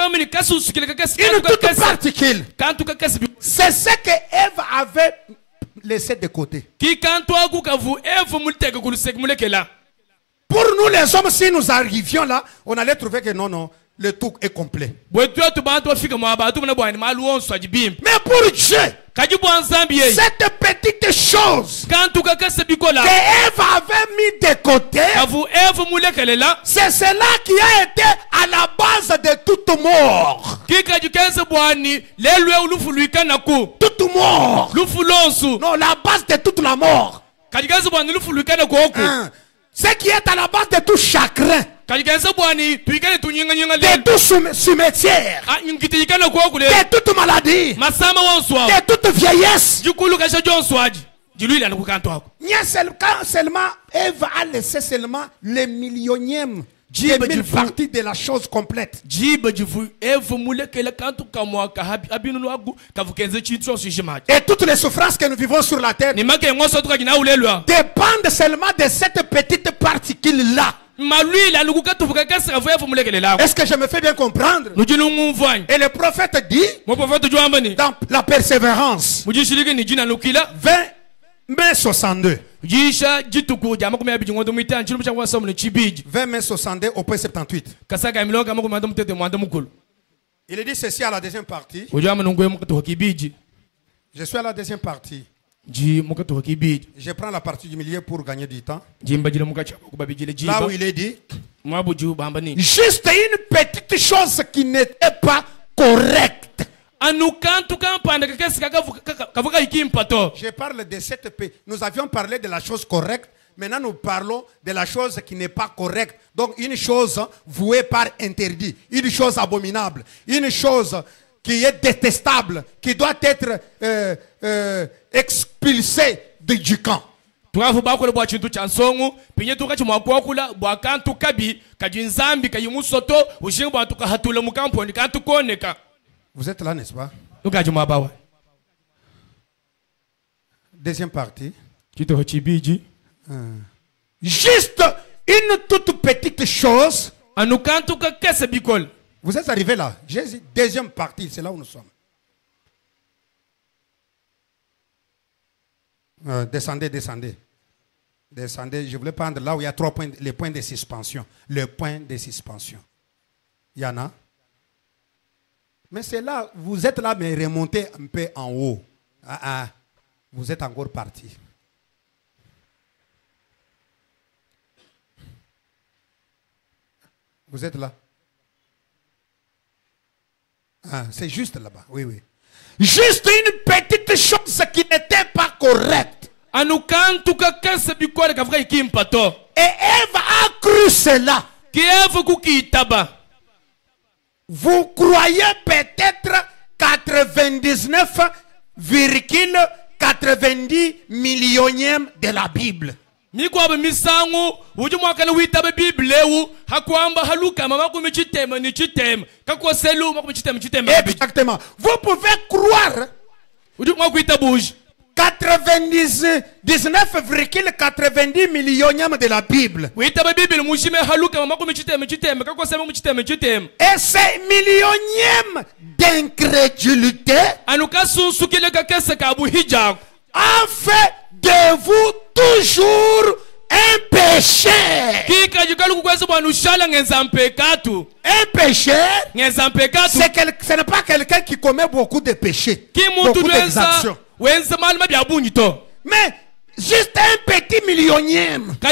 toute particule. C'est ce que Ève avait laissé de côté. Pour nous les hommes, si nous arrivions là, on allait trouver que non, le tout est complet. Mais pour Dieu, cette petite chose que Ève avait mis de côté, c'est cela qui a été à la base de toute mort. Toute mort. Non, la base de toute la mort. Ce qui est à la base de tout chagrin, de tout cimetière, de toute maladie, de toute vieillesse. Quand seulement Ève a laissé seulement le millionième de partie de la chose complète. Et toutes les souffrances que nous vivons sur la terre dépendent seulement de cette petite particule-là. Est-ce que je me fais bien comprendre? Et le prophète dit dans la persévérance 20 62. 20 62 au point 78. Il est dit ceci à la deuxième partie. Je suis à la deuxième partie. Je prends la partie du milieu pour gagner du temps. Là où il est dit, juste une petite chose qui n'était pas correcte. Je parle de cette paix. Nous avions parlé de la chose correcte. Maintenant, nous parlons de la chose qui n'est pas correcte. Donc, une chose vouée par interdit. Une chose abominable. Une chose qui est détestable. Qui doit être expulsée du camp. Vous êtes là, n'est-ce pas? Deuxième partie. Juste une toute petite chose. Vous êtes arrivé là. Jésus, deuxième partie, c'est là où nous sommes. Descendez. Descendez. Je voulais prendre là où il y a 3 points, les points de suspension. Le point de suspension. Il y en a. Mais c'est là, vous êtes là, mais remontez un peu en haut. Vous êtes encore parti. Vous êtes là. C'est juste là-bas. Oui. Juste une petite chose qui n'était pas correcte. Et Ève a cru cela. Vous croyez peut-être 99,90 millionième de la Bible. Exactement. Vous pouvez croire 99,90 millionième de la Bible. Et ces millionièmes d'incrédulité a fait de vous toujours un péché. Un péché, ce n'est pas quelqu'un qui commet beaucoup de péchés, beaucoup d'exactions. Mais juste un petit millionième de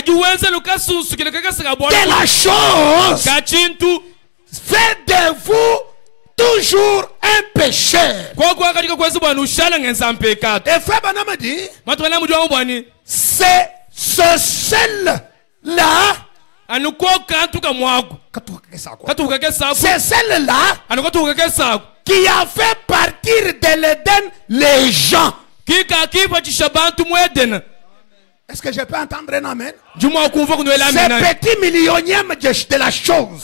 la chose fait de vous toujours un péché. Et frère Branham dit, c'est ce seul-là. C'est celle-là qui a fait partir de l'Éden les gens. Est-ce que je peux entendre un amen? Ce petit millionième de la chose,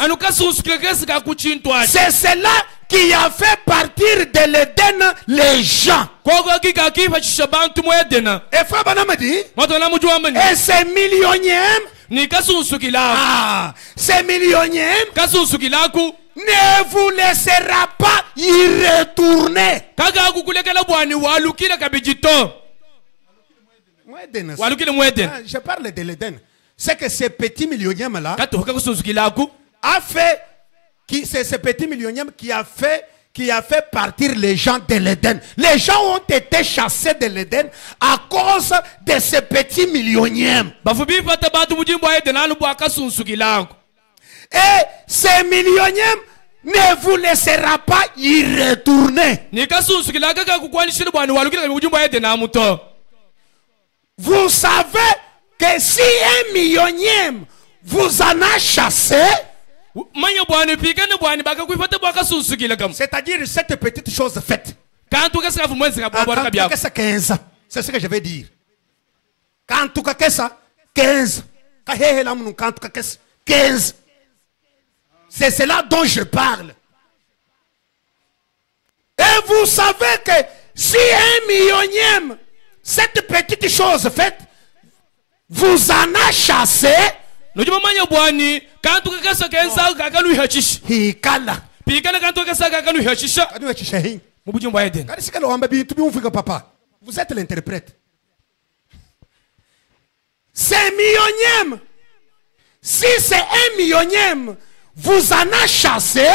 c'est cela qui a fait partir de l'Éden les gens. Et frère Branham dit, et ces millionièmes, ces millionièmes ne vous laissera pas y retourner. Je parle de l'Éden. c'est que ces petits millionnaires-là a fait, c'est ce petit millionnaire qui a fait partir les gens de l'Éden. Les gens ont été chassés de l'Éden à cause de ces petits millionnaires. Et ces millionnaires ne vous laissera pas y retourner. Vous savez que si un millionnaire vous en a chassé, c'est-à-dire cette petite chose faite, c'est ce que je vais dire. Quand tu as ça, 15. 15. C'est cela dont je parle. Et vous savez que si un millionnaire, cette petite chose faite, vous en a chassé, vous êtes l'interprète. C'est millionnaire. Si c'est un millionnaire, vous en a chassé.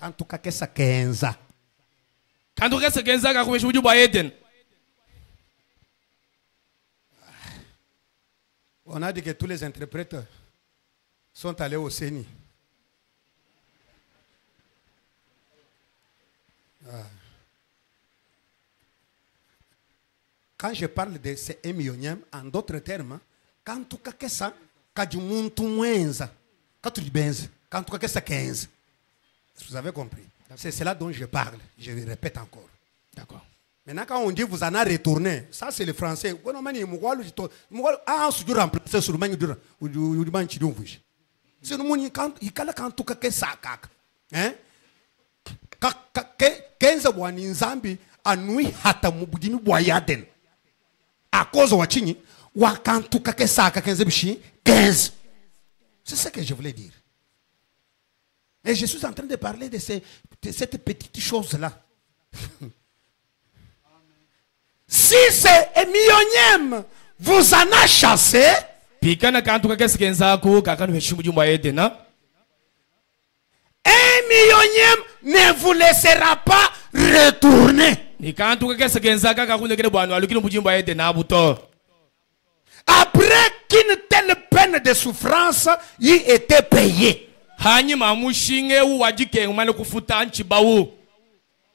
En tout cas, que ça 15 ans. On a dit que tous les interprètes sont allés au CENI. Quand je parle de ces 1 millionième, en d'autres termes, quand tu as ça, quand tu montes moins, quand tu dis benz, quand tu as ça 15. Vous avez compris. C'est cela dont je parle. Je le répète encore. D'accord. Maintenant, quand on dit vous en avez retourné, ça c'est le français. C'est le quand tu as ça. 15 mois en Zambie, à nuit, hata mubudini boyaden. À cause de Wachini, Wakantu Kakesaka 15. C'est ce que je voulais dire. Et je suis en train de parler de cette petite chose-là. Si c'est un millionième, vous en a chassé. Un millionième ne vous laissera pas retourner. Après qu'une telle peine de souffrance y était payée.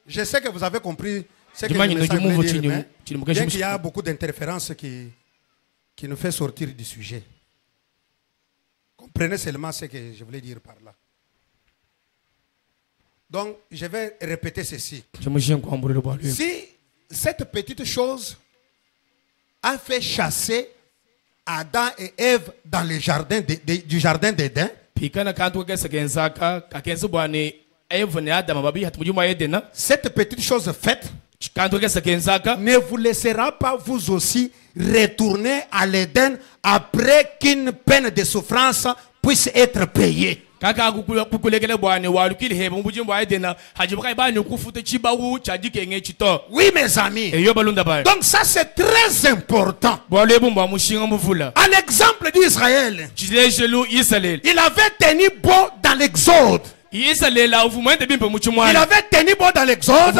Je sais que vous avez compris ce que je voulais dire, mais bien qu'il y a beaucoup d'interférences qui nous fait sortir du sujet. Comprenez seulement ce que je voulais dire par là. Donc, je vais répéter ceci. Si cette petite chose a fait chasser Adam et Ève dans le jardin du jardin d'Éden, cette petite chose faite ne vous laissera pas vous aussi retourner à l'Éden après qu'une peine de souffrance puisse être payée. Oui, mes amis. Donc ça c'est très important. À l'exemple d'Israël, il avait tenu bon dans l'Exode. Il avait tenu bon dans l'Exode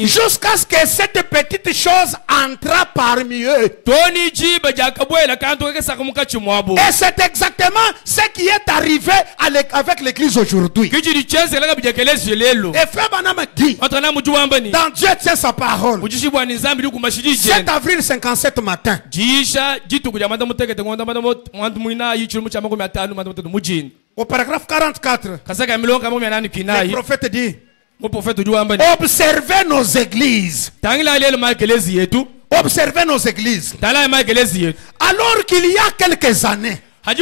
jusqu'à ce que cette petite chose entra parmi eux. Et c'est exactement ce qui est arrivé avec l'église aujourd'hui. Et Frère Branham dit, dans Dieu tient sa parole, 7 avril 57 matin, au paragraphe 44, le prophète dit, observez nos églises. Observez nos églises. Alors qu'il y a quelques années, on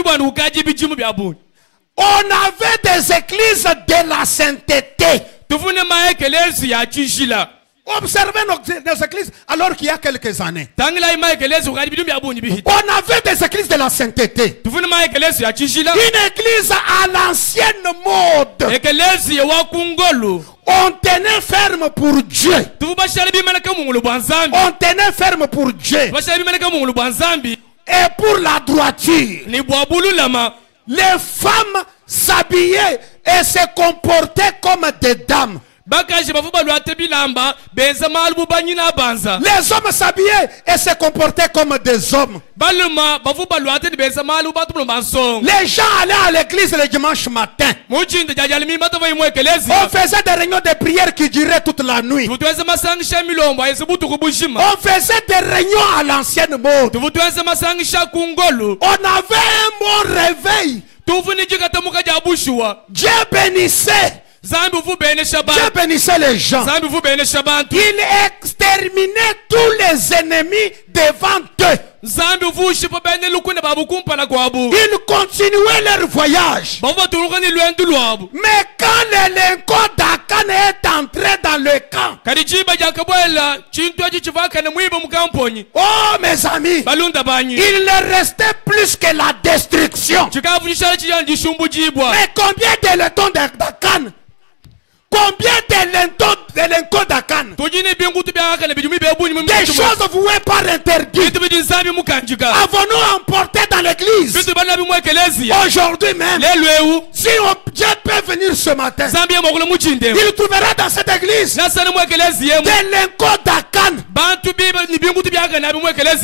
avait des églises de la sainteté. Observez nos églises alors qu'il y a quelques années. On avait des églises de la sainteté. Une église à l'ancienne mode. On tenait ferme pour Dieu. On tenait ferme pour Dieu. Et pour la droiture. Les femmes s'habillaient et se comportaient comme des dames. Les hommes s'habillaient et se comportaient comme des hommes. Les gens allaient à l'église le dimanche matin. On faisait des réunions de prière qui duraient toute la nuit. On faisait des réunions à l'ancienne mode. On avait un bon réveil. Dieu bénissait. Dieu bénissait les gens. Il exterminait tous les ennemis devant eux. Ils continuaient leur voyage. Mais quand l'éléphant d'Akan est entré dans le camp, oh mes amis, il ne restait plus que la destruction. Mais combien d'éléphants d'Akan? Combien d'éléphants d'Akan? Des choses vouées par interdit. Avons-nous emporté dans l'église? Aujourd'hui même, si Dieu peut venir ce matin, il trouvera dans cette église d'éléphants d'Akan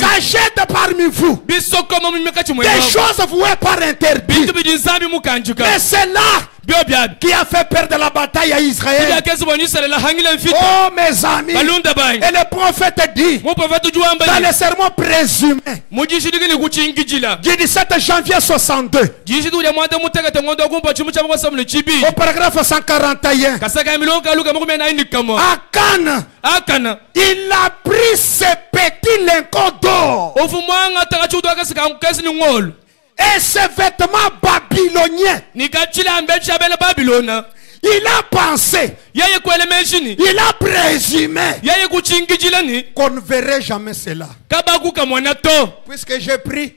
cachés parmi vous. Des choses vouées par interdit. Mais c'est là qui a fait perdre la bataille à Israël. Oh mes amis, et le prophète dit dans le sermon présumé du 17 janvier 62 au paragraphe 141, Akan, il a pris ses petits lingots d'or et ses vêtements babyloniens. Il a pensé, il a présumé qu'on ne verrait jamais cela. Puisque j'ai pris,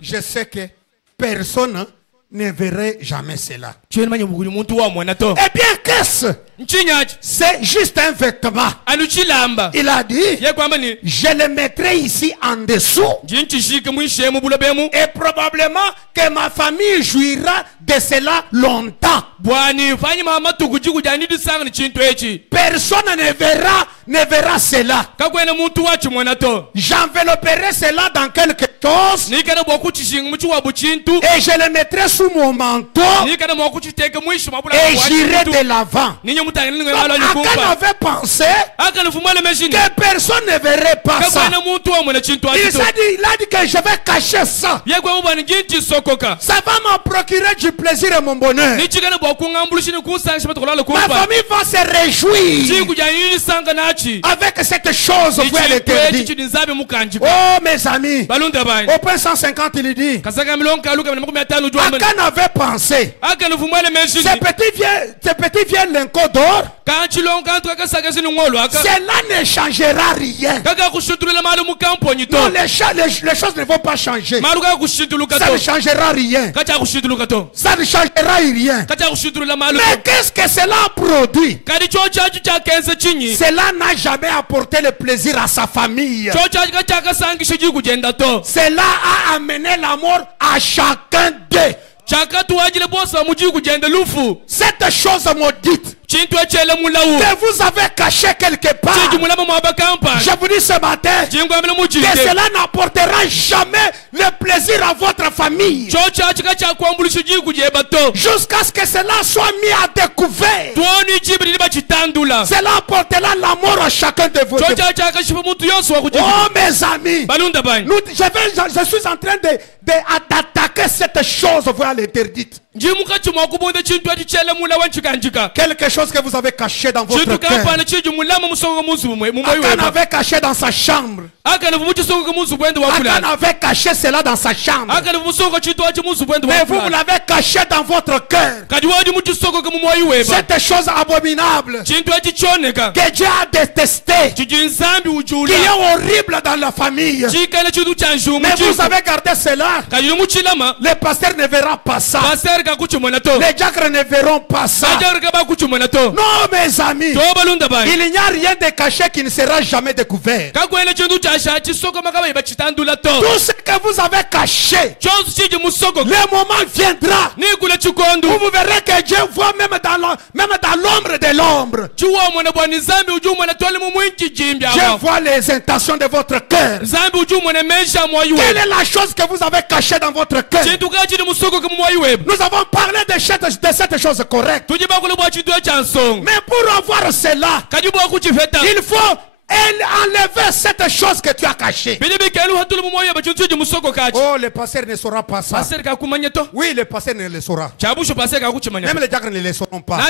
je sais que personne ne verrait jamais cela. Eh bien, qu'est-ce? C'est juste un vêtement. Il a dit, je le mettrai ici en dessous. Et probablement que ma famille jouira de cela longtemps. Personne ne verra cela. J'envelopperai cela dans quelque chose. Et je le mettrai sous mon manteau. Et j'irai de l'avant. Akan avait pensé que personne ne verrait pas ça. Il a dit que je vais cacher ça. Ça va me procurer du plaisir et mon bonheur. Ma famille va se réjouir avec cette chose. Oh mes amis, au point 150 il dit, Akan avait pensé, ces petits vieux lingots d'or, cela ne changera rien. Non, les choses ne vont pas changer. Ça ne changera rien. Ça ne changera rien. Mais qu'est-ce que cela a produit? Cela n'a jamais apporté le plaisir à sa famille. Cela a amené la mort à chacun d'eux. Cette chose maudite que vous avez caché quelque part, je vous dis ce matin que cela n'apportera jamais le plaisir à votre famille jusqu'à ce que cela soit mis à découvert. Cela apportera la mort à chacun de vous. Oh mes amis, je suis en train d'attaquer cette chose voilà l'interdite. Quelque chose que vous avez caché dans votre cœur. Akan avait caché dans sa chambre. Akan avait caché cela dans sa chambre. Mais vous l'avez caché dans votre cœur. Cette chose abominable que Dieu a détestée, qui est horrible dans la famille. Mais vous avez gardé cela. Les pasteurs ne verront pas ça. Les diacres ne verront pas ça. Non, mes amis, il n'y a rien de caché qui ne sera jamais découvert. Tout ce que vous avez caché, le moment viendra où vous verrez que Dieu voit même dans l'ombre de l'ombre. Je vois les intentions de votre cœur. Quelle est la chose que vous avez cachée dans votre cœur? Nous avons parlé de cette chose correcte. Mais pour avoir cela, il faut enlever cette chose que tu as cachée. Oh, le pasteur ne saura pas ça. Oui, le pasteur ne le saura. Même les diacres ne le sauront pas.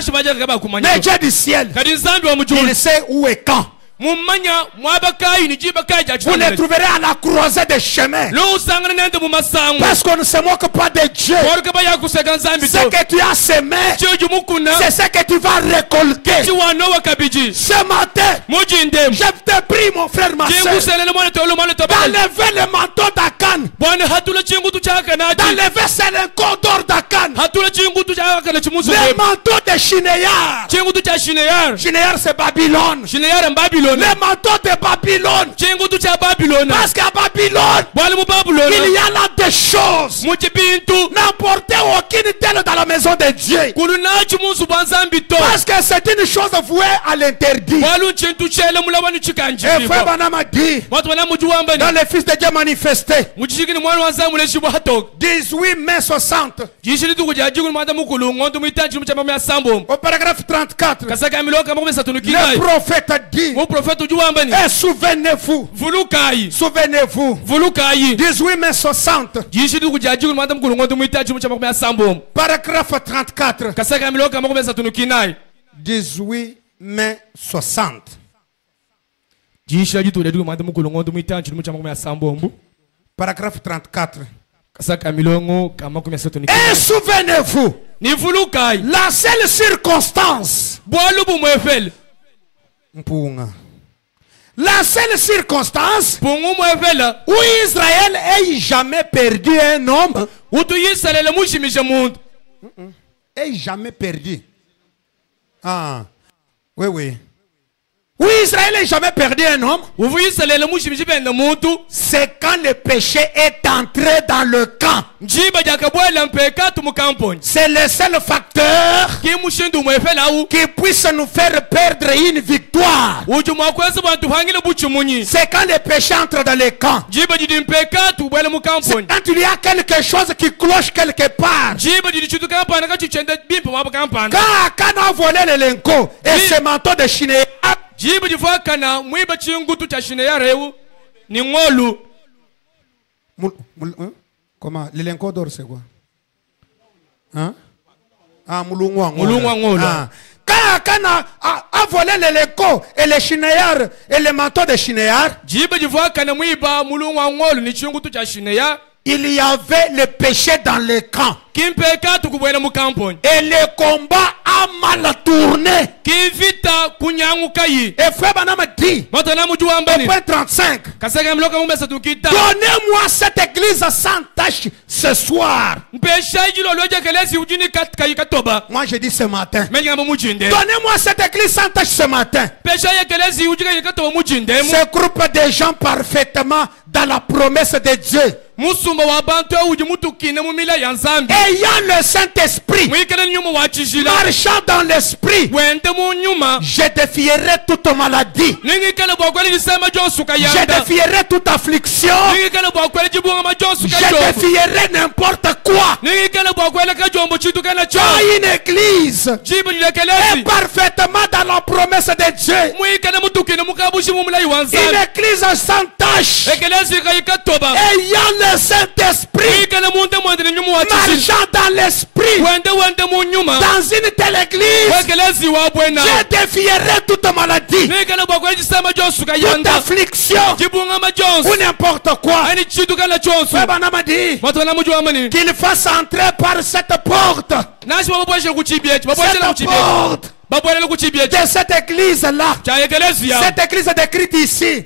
Mais Dieu du ciel, il sait où et quand. Vous les trouverez à la croisée des chemins. Parce qu'on ne se moque pas de Dieu. Ce que tu as semé, c'est ce que tu vas récolter. Ce matin, je te prie, mon frère, ma soeur, d'enlever le manteau d'Akan, d'enlever le cordon d'Akan, le manteau de Shinéar. Shinéar, c'est Babylone. Le manteau de Babylone. Parce qu'à Babylone, il y a là des choses. N'importe aucune telle dans la maison de Dieu. Parce que c'est une chose vouée à l'interdit. Et frère Branham a dit, dans le Fils de Dieu manifesté, 18 mai 60, au paragraphe 34, le prophète a dit, et souvenez-vous, souvenez-vous, 18 mai 60, paragraphe 34, 18 mai 60. Paragraphe 34. Et souvenez-vous, la seule circonstance, la seule circonstance où Israël ait jamais perdu un homme, ait jamais perdu. Ah, oui, oui. Oui, Israël n'a jamais perdu un homme. C'est quand le péché est entré dans le camp. C'est le seul facteur qui puisse nous faire perdre une victoire. C'est quand le péché entre dans le camp. C'est quand il y a quelque chose qui cloche quelque part. Quand Akan a volé le lingot et ce manteau de Shinéar, comment le lingot d'or c'est quoi? Hein? Ah, ah. Quand Akan a volé le lingot et le Shinéar et le manteau de Shinéar, il y avait le péché dans le camp. Et le combat a mal tourné. Et frère Branham dit, au point 35, donnez-moi cette église sans tache ce soir. Moi je dis ce matin, donnez-moi cette église sans tache ce matin. Ce groupe de gens parfaitement dans la promesse de Dieu, ayant le Saint-Esprit, marchant dans l'esprit, je défierai toute maladie, je défierai toute affliction, je défierai n'importe quoi. Quand une église est parfaitement dans la promesse de Dieu, une église sans tâche, ayant le Saint-Esprit, marchant dans l'esprit, dans une telle église, je défierai toute maladie, toute affliction, ou n'importe quoi. Qu'il fasse entrer par cette porte. De cette église-là, cette église est décrite ici,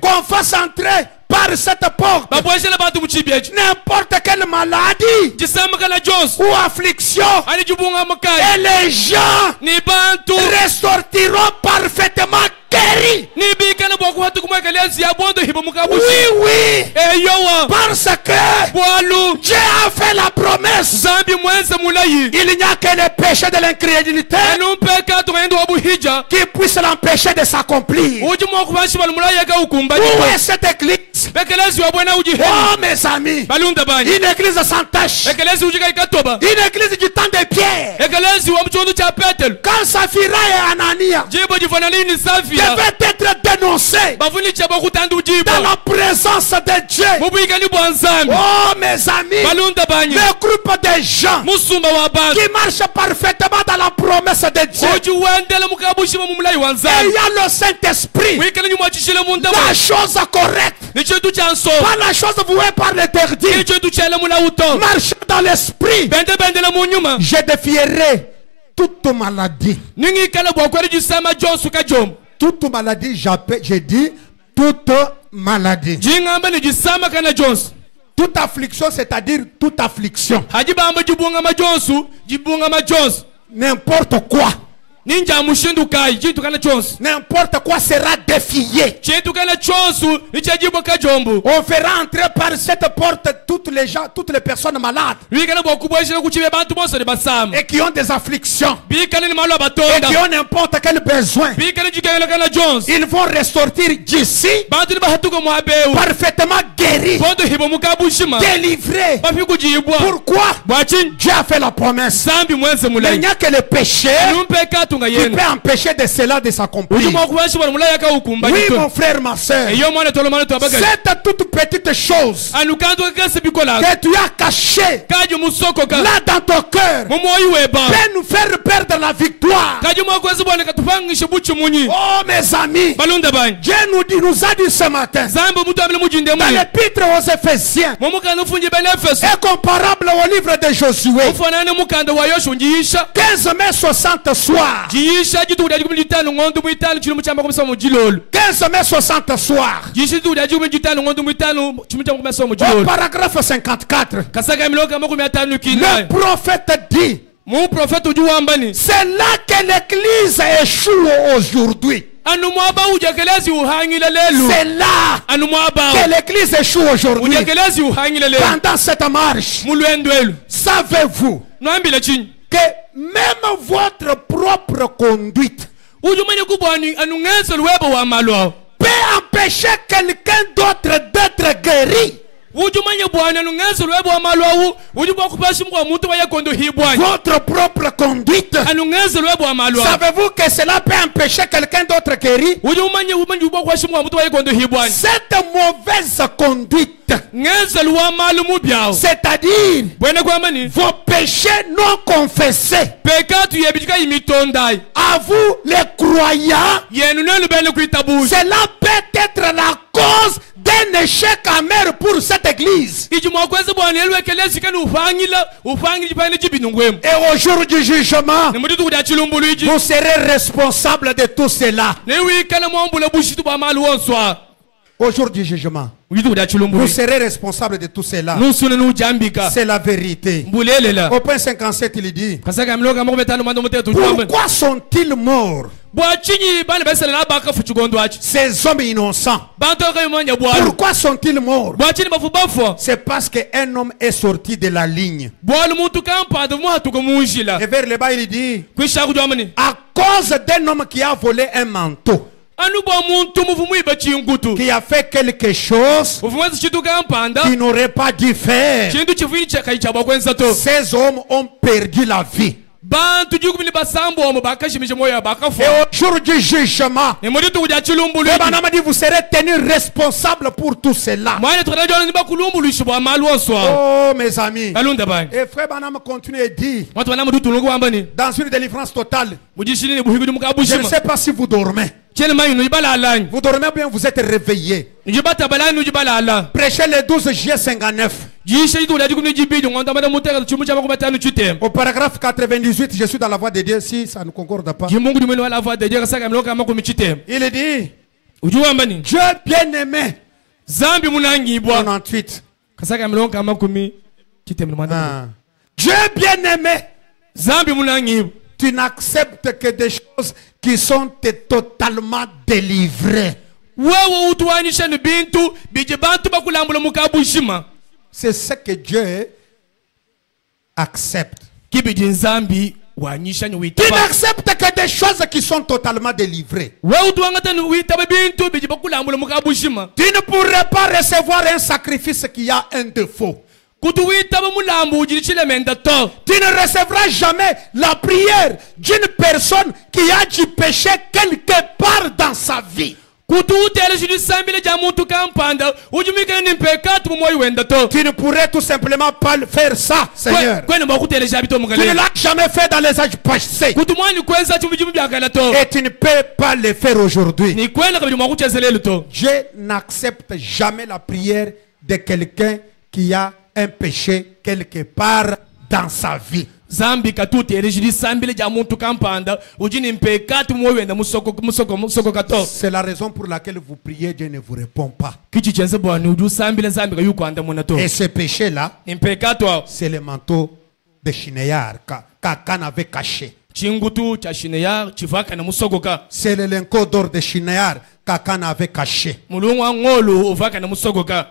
qu'on fasse entrer par cette porte n'importe quelle maladie ou affliction, et les gens ressortiront parfaitement guéris. Oui, parce que Dieu a fait la promesse. Il n'y a que le péché de l'incrédulité qui puisse l'empêcher de s'accomplir. Où est cette église? Oh mes amis, une église sans tache, une église du temps de Pierre. Quand Saphira et Anania devaient être dénoncés dans la présence de Dieu. Oh mes amis, le groupe de gens qui marchent parfaitement dans la promesse de Dieu, ayant le Saint-Esprit, la chose correcte, pas la chose vouée par l'interdit, marchant dans l'esprit, je défierai toute maladie. Toute maladie, j'ai dit toute maladie. Toute affliction, c'est-à-dire toute affliction. N'importe quoi. N'importe quoi sera défié. On fera entrer par cette porte toutes les gens, toutes les personnes malades et qui ont des afflictions et qui ont n'importe quel besoin. Ils vont ressortir d'ici parfaitement guéris, délivrés. Pourquoi? Dieu a fait la promesse. Il n'y a que le péché qui peut empêcher de cela de s'accomplir. Oui mon frère, ma soeur, cette toute petite chose que tu as cachée là dans ton cœur peut nous faire perdre la victoire. Oh mes amis, Dieu nous a dit ce matin dans l'épître aux Éphésiens, est comparable au livre de Josué, 15 mai 60 soirs. 15 mai 60 soirs. Au paragraphe 54, le prophète dit, c'est là que l'église échoue aujourd'hui. C'est là que l'église échoue aujourd'hui. Pendant cette marche, savez-vous que même votre propre conduite peut empêcher quelqu'un d'autre d'être guéri? Votre propre conduite, savez-vous que cela peut empêcher quelqu'un d'autre guéri? Cette mauvaise conduite, c'est-à-dire vos péchés non confessés, à vous les croyants, cela peut être la cause d'un échec amer pour cette église. Et au jour du jugement, vous serez responsable de tout cela. Au jour du jugement, vous serez responsable de tout cela. C'est la vérité. Au point 57, il dit, pourquoi sont-ils morts, ces hommes innocents? Pourquoi sont-ils morts? C'est parce qu'un homme est sorti de la ligne. Et vers le bas, il dit, à cause d'un homme qui a volé un manteau, qui a fait quelque chose qu'il n'aurait pas dû faire, ces hommes ont perdu la vie. bantu jikumi basambo omo bakashimije moyo bakafo. Et au jour du jugement, Ne modi tukuja chilumbulu. Frère Branham dit vous serez tenus responsables pour tout cela. Mwana tukanajo ni bakulumbulu ishibwa malu oswa. Oh mes amis. Balunda bani. Et Frère Branham continue et dit Watu wana mudu tulungu wambani. dans une délivrance totale, Mujishini ni buhigudu je mukabushima. ne sais pas si vous dormez. Chene mayu nujibala alani. Vous dormez bien, vous êtes réveillés. Nujibata balani nujibala ala. Prêchez le 12 juillet 59. Jisha yitu ulaji kumni jibidu nganda mada mutega chumu chama kumatanu chutem. Au paragraphe 98, je suis dans la voie de Dieu, si ça ne concorde pas. Jimungu dumeni wala afa deje kasaka mloka ama kumichitem. Il dit, Ujuwa ambani. Dieu bien-aimé. Zambi munangibwa. 98. Kasaka mloka ama kumichitem mwana. Dieu bien-aimé. Zambi munangibwa. Tu n'acceptes que des choses qui sont totalement délivrées. Wewe utuwanisha ni bintu bije bantu bakulambula mukabushima. C'est ce que Dieu accepte. Kibiji nzambi wanyisha ni Tu witaba. n'acceptes que des choses qui sont totalement délivrées. Wewe utuwangata ni witaba bintu bije bakulambula mukabushima. Tu ne pourrais pas recevoir un sacrifice qui a un défaut. Kutu witaba mulambu ujirichile menda to. Tu ne recevras jamais la prière d'une personne qui a du péché quelque part dans sa vie. Kutu utele shidi sambile jamuntu kampanda ujumika ni mpekatu mumoyi wenda to. Tu ne pourrais tout simplement pas faire ça, Seigneur. Kwene mwakutele jabito Tu ne mugale. l'as jamais fait dans les âges passés. Kutu mwani kwenza chumijimu byakala to. Et tu ne peux pas le faire aujourd'hui. Ni kwene kabili mwakuchezelelu to. Dieu n'accepte jamais la prière de quelqu'un qui a un péché quelque part dans sa vie. Zambi katuti erejidi sambile jamuntu kampanda ujini mpekatu mumoyi wenda musoko kato. C'est la raison pour laquelle vous priez, Dieu ne vous répond pas. Kichi chense bwani uju sambile zambi kayuko anda munato. Et ce péché-là, Ni mpekatu wa. c'est le manteau de Shinéar qu'Akan avait caché. Chingutu cha shineya chivaka na musogoka. C'est le lingot d'or de Shinéar qu'Akan avait caché. Mulungu wa ngolu uvaka na musogoka.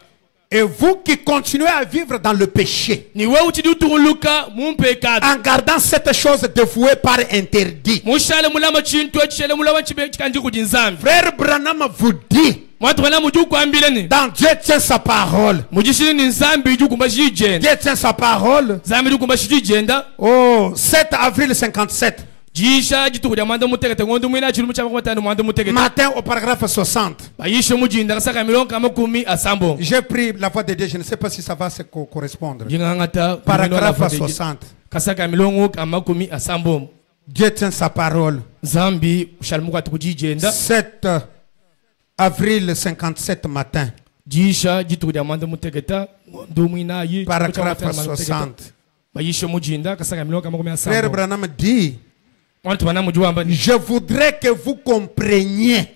Et vous qui continuez à vivre dans le péché, Ni wewe uchidi utuluka mumpekatu. en gardant cette chose dévouée par interdit, Mushale mulama chintu chele mulama chibe chikanji kujinzambi. Frère Branham vous dit, Watu wana muju kwambile ni. dans Dieu tient sa parole. Mujishini ni nzambi ju kumba shijenda. Dieu tient sa parole. Zambi ju kumba shijenda. Oh, 7 avril 57. Jisha jitu kuja mwanda mutegete ngondu mwina chilumu chama kumatanu mwanda mutegete. Matin au paragraphe 60. Bayisho mujinda kasaka milonga makumi asambo. J'ai pris la voix de Dieu, je ne sais pas si ça va se correspondre. Jingangata Paragraphe 60. kasaka milongo kamakumi asambo. Dieu tient sa parole. Zambi ushalmuka tukujijenda. 7 avril 57 matin. Jisha jitu kuja mwanda mutegeta ngondu mwina yi. Paragraphe 60. Bayisho mujinda kasaka milonga makumi asambo. Frère Branham dit, Wantu wana mujua ni. je voudrais que vous compreniez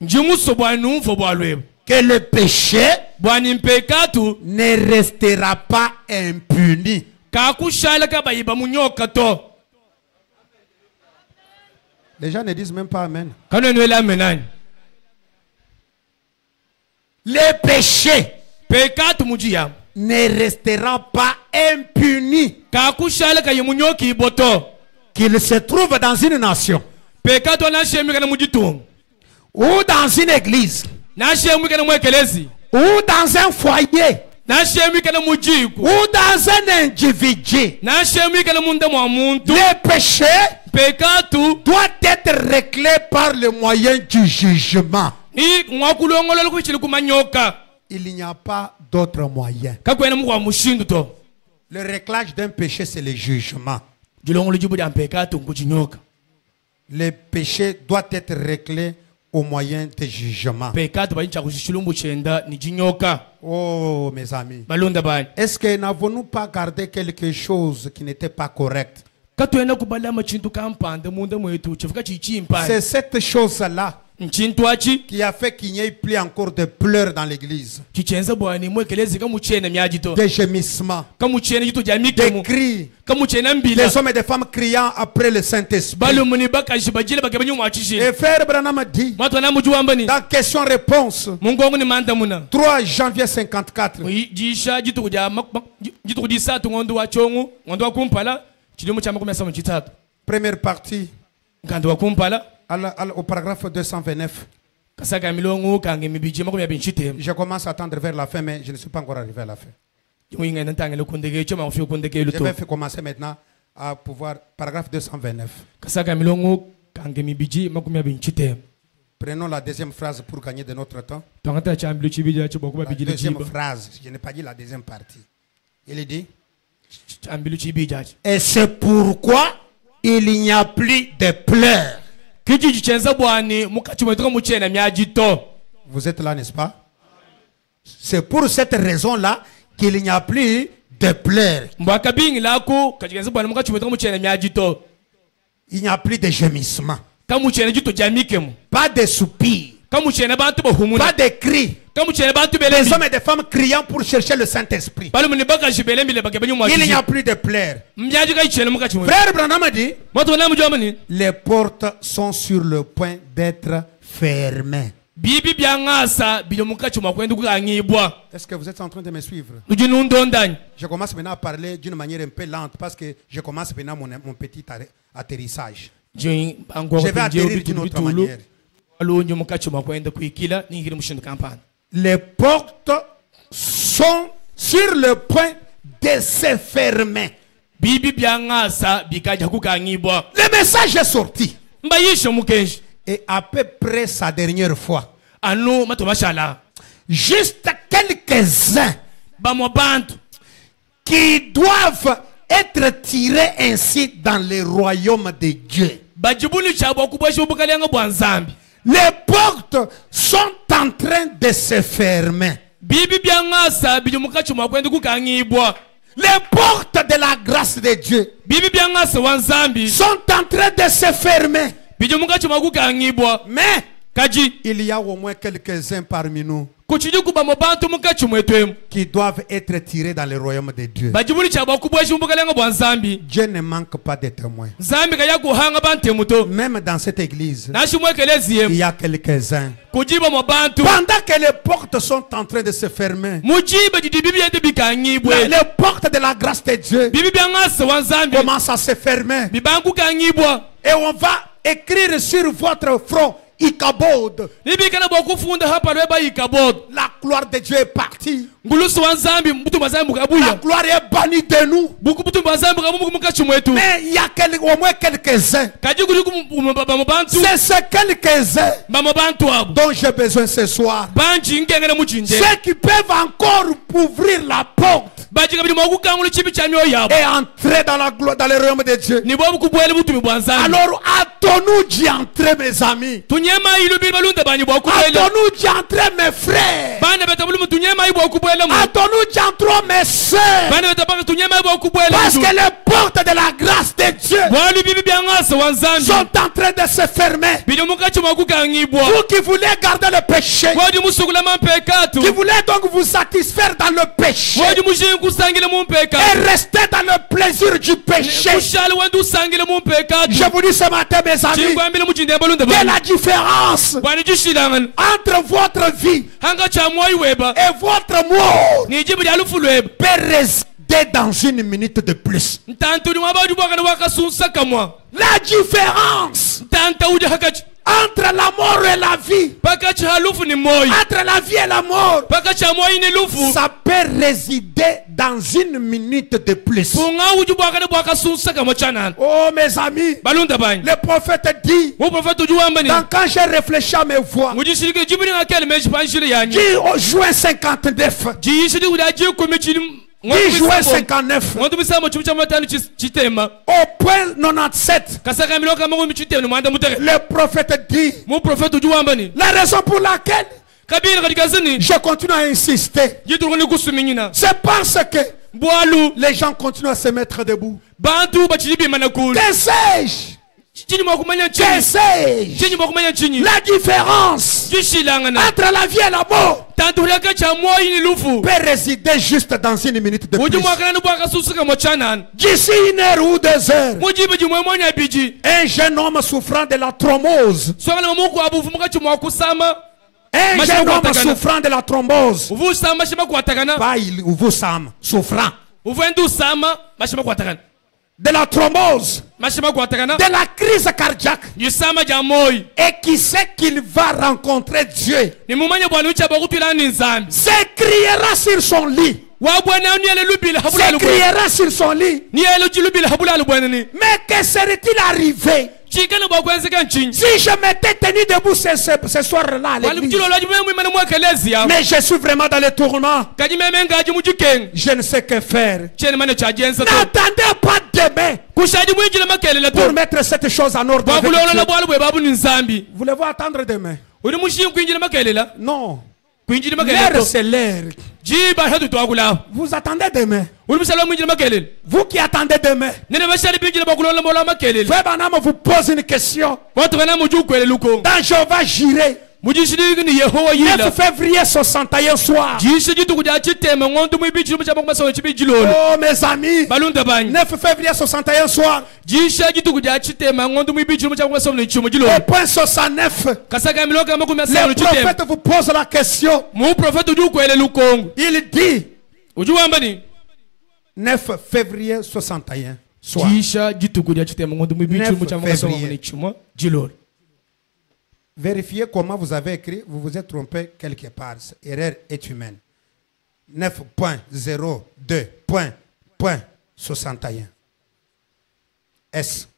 Njimuso bwanu mfo bwalwe. que le péché Bwani mpekatu ne restera pas impuni. kakushala kabayiba munyoka to. Les gens ne disent même pas Amen. Kanwenwela menani. Le péché Pekatu mujia. ne restera pas impuni. Kakushala kaye munyoki iboto. Qu'il se trouve dans une nation Pekatu anashemika na mujitungu. ou dans une église Nashemika na mwekelezi. ou dans un foyer Nashemika na mujiku. ou dans un individu. Nashemika na munda mwa muntu. Le péché Pekatu doit être réglé par le moyen du jugement. ni mwakulongolola kuchili kumanyoka. Il n'y a pas d'autre moyen. Kakwena mwa mushindu to. Le réglage d'un péché, c'est le jugement. Jilongolo jibu ya pekatu kuchinyoka. Le péché doit être réglé au moyen du jugement. Pekatu bayincha kushilumbu chenda ni jinyoka. Oh, mes amis. Balonda bani. Est-ce que n'avons-nous pas gardé quelque chose qui n'était pas correct? Katwena kubalama chintu kampanda munda mwetu chifuka chichimpa. C'est cette chose-là Nchintu achi qui a fait qu'il n'y ait plus encore de pleurs dans l'église. chichenza bwani mwekelezi kamuchene myajito. Des gémissements, Kamuchene jitu des jamikemu. cris. Kamuchene mbila. Les hommes et des femmes criant après le Saint-Esprit. Balumuni bakashibajile bakebanyu mwachishi. Et frère Branham dit, Matu anamujuwa mbani. dans question-réponse, Mungu wangu ni manda muna. 3 janvier 54, Jisha jitu kuja jitu kujisa tungondu wa chongu. Ngondu wa kumpala. Chilimu chama kumesa mchitatu. première partie, Ngandu wa kumpala. au paragraphe 229. Kasaka milongu kange mibijima kumya binchite. Je commence à tendre vers la fin, mais je ne suis pas encore arrivé à la fin. Mwinga nantangele kundege choma mfi kundege Je luto. vais commencer maintenant à pouvoir, paragraphe 229. kasaka milongo kange mibiji makumi abiri chitema. Prenons la deuxième phrase pour gagner de notre temps. Tongata chambilo chibija chibokuba La bijile deuxième chiba. phrase, je n'ai pas dit la deuxième partie. Il dit, Chambilo chibija. Et c'est pourquoi il n'y a plus de pleurs. Kiji chenza bwani mukachumetoka muchena myajito. vous êtes là, n'est-ce pas? C'est pour cette raison-là qu'il n'y a plus de pleurs. Mbaka bingi lako kachenza bwani mukachumetoka muchena myajito. Il n'y a plus de gémissements. Kamuchena jito jamikemu. Pas de soupirs. Kamuchena bantu bohumuna. Pas de cris. Kamuchena bantu Les belembi. hommes et des femmes criant pour chercher le Saint-Esprit. Balu munibaka jibelembi le bakebenyu mwa. Il n'y a plus de pleurs. Myaji kaichena mukachumwe. Frère Branham a dit, Moto na mujomani. Les portes sont sur le point d'être fermées. Bibi byangasa bilo mukachuma kwenda kukangibwa. Est-ce que vous êtes en train de me suivre? Ujinundondani. Je commence maintenant à parler d'une manière un peu lente parce que je commence maintenant mon petit atterrissage. Je vais atterrir d'une autre manière. les portes sont sur le point de se fermer. Le message est sorti. Et à peu près sa dernière fois. Juste quelques-uns qui doivent être tirés ainsi dans le royaume de Dieu. Les portes sont en train de se fermer. Les portes de la grâce de Dieu sont en train de se fermer. Mais il y a au moins quelques-uns parmi nous qui doivent être tirés dans le royaume de Dieu. Dieu ne manque pas de témoins. Même dans cette église, il y a quelques-uns. Pendant que les portes sont en train de se fermer, les portes de la grâce de Dieu commencent à se fermer. Et on va écrire sur votre front Ichabod. La gloire de Dieu est partie. La gloire est bannie de nous. Mais il y a au moins quelques-uns. C'est ces quelques-uns dont j'ai besoin ce soir. Ceux qui peuvent encore ouvrir la porte et entrer dans la gloire, dans le royaume de Dieu. Alors hâtons-nous d'y entrer, mes amis. Hâtons-nous d'y entrer, mes frères. Hâtons-nous d'y entrer, mes soeurs. Parce que les portes de la grâce de Dieu sont en train de se fermer. Vous qui voulez garder le péché, qui voulez donc vous satisfaire dans le péché et rester dans le plaisir du péché, je vous dis ce matin, mes amis, quelle est la différence entre votre vie et votre mort peut rester dans une minute de plus. La différence entre la mort et la vie, entre la vie et la mort, ça peut résider dans une minute de plus. Oh mes amis, le prophète dit, quand j'ai réfléchi à mes voix, dit au juin 59, 10 juin 59, au point 97, le prophète dit, la raison pour laquelle je continue à insister, c'est parce que les gens continuent à se mettre debout. Que sais-je? La différence entre la vie et la mort peut résider juste dans une minute de plus. D'ici 1 heure ou 2 heures, un jeune homme souffrant de la thrombose, pas il ou vous Sam, souffrant de la thrombose, de la crise cardiaque, et qui sait qu'il va rencontrer Dieu, s'écriera sur son lit s'écriera sur son lit. Mais que serait-il arrivé si je m'étais tenu debout ce soir-là à l'église? Mais je suis vraiment dans le tourment. Je ne sais que faire. N'attendez pas demain pour mettre cette chose en ordre. Voulez-vous attendre demain? Non. L'heure, c'est l'heure. Vous attendez demain. Vous qui attendez demain. Frère Branham vous pose une question. Dans Jéhovah Jireh, 9 février 61 soir. Oh mes amis, 9 février 61 soir. Au point 69, le prophète vous pose la question. Il dit 9 février 61 soir. 9 février. Vérifiez comment vous avez écrit, vous vous êtes trompé quelque part. Erreur est humaine. 9.02.61. S.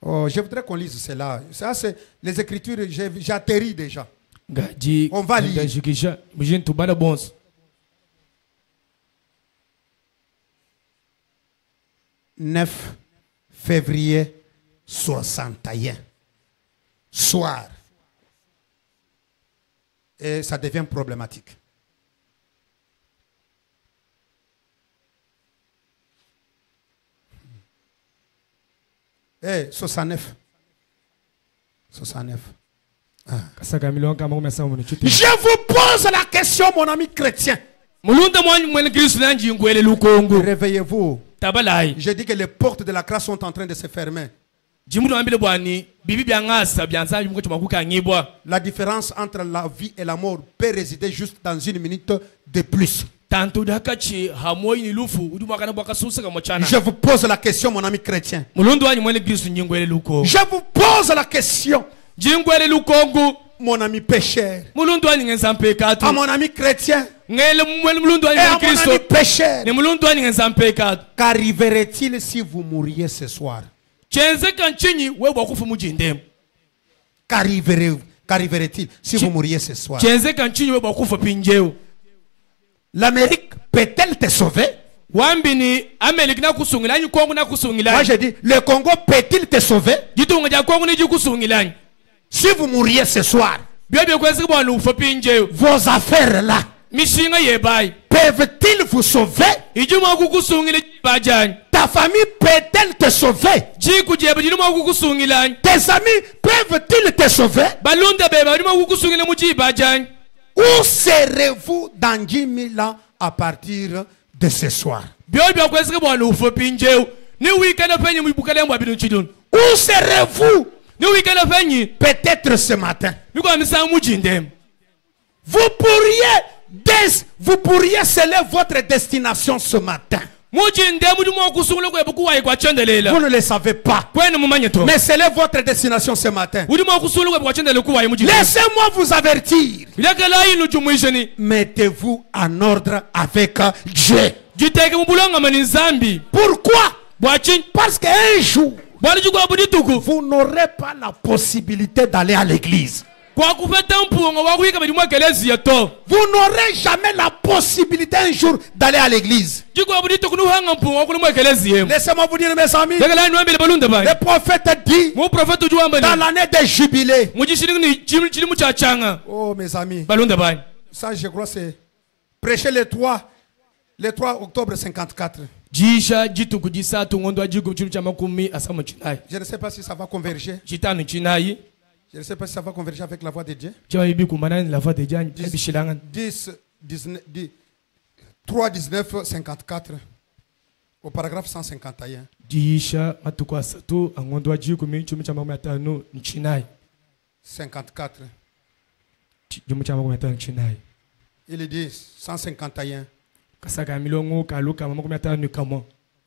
Oh, je voudrais qu'on lise cela. Ça, c'est les Écritures, j'atterris déjà. On va lire. 9 février 61. Soir. Et ça devient problématique. Eh, 69. 69. Ah. Je vous pose la question, mon ami chrétien. Réveillez-vous. Je dis que les portes de la grâce sont en train de se fermer. La différence entre la vie et la mort peut résider juste dans une minute de plus. Je vous pose la question, mon ami chrétien. Je vous pose la question, mon ami pécheur. À mon ami chrétien. Et à mon ami pécheur. Qu'arriverait-il si vous mouriez ce soir? Qu'arriverait-il si vous mouriez ce soir? L'Amérique peut-elle te sauver? Moi je dis, le Congo peut-il te sauver? Si vous mouriez ce soir, vos affaires là peuvent-ils vous sauver? Ta famille peut-elle te sauver? Tes amis peuvent-ils te sauver? Où serez-vous dans 10 000 ans à partir de ce soir? Où serez-vous? Peut-être ce matin. Vous pourriez sceller votre destination ce matin. Vous ne le savez pas. Mais scellez votre destination ce matin. Laissez-moi vous avertir. Mettez-vous en ordre avec Dieu. Pourquoi? Parce qu'un jour, vous n'aurez pas la possibilité d'aller à l'église. Vous n'aurez jamais la possibilité un jour d'aller à l'église. Laissez-moi vous dire, mes amis, le prophète dit dans l'année des jubilés. Oh mes amis, ça je crois c'est prêcher le 3 octobre 54. Je ne sais pas si ça va converger. Je ne sais pas si ça va converger avec la voix de Dieu. 3, 19, 54 au paragraphe 151. 54. Il dit 151.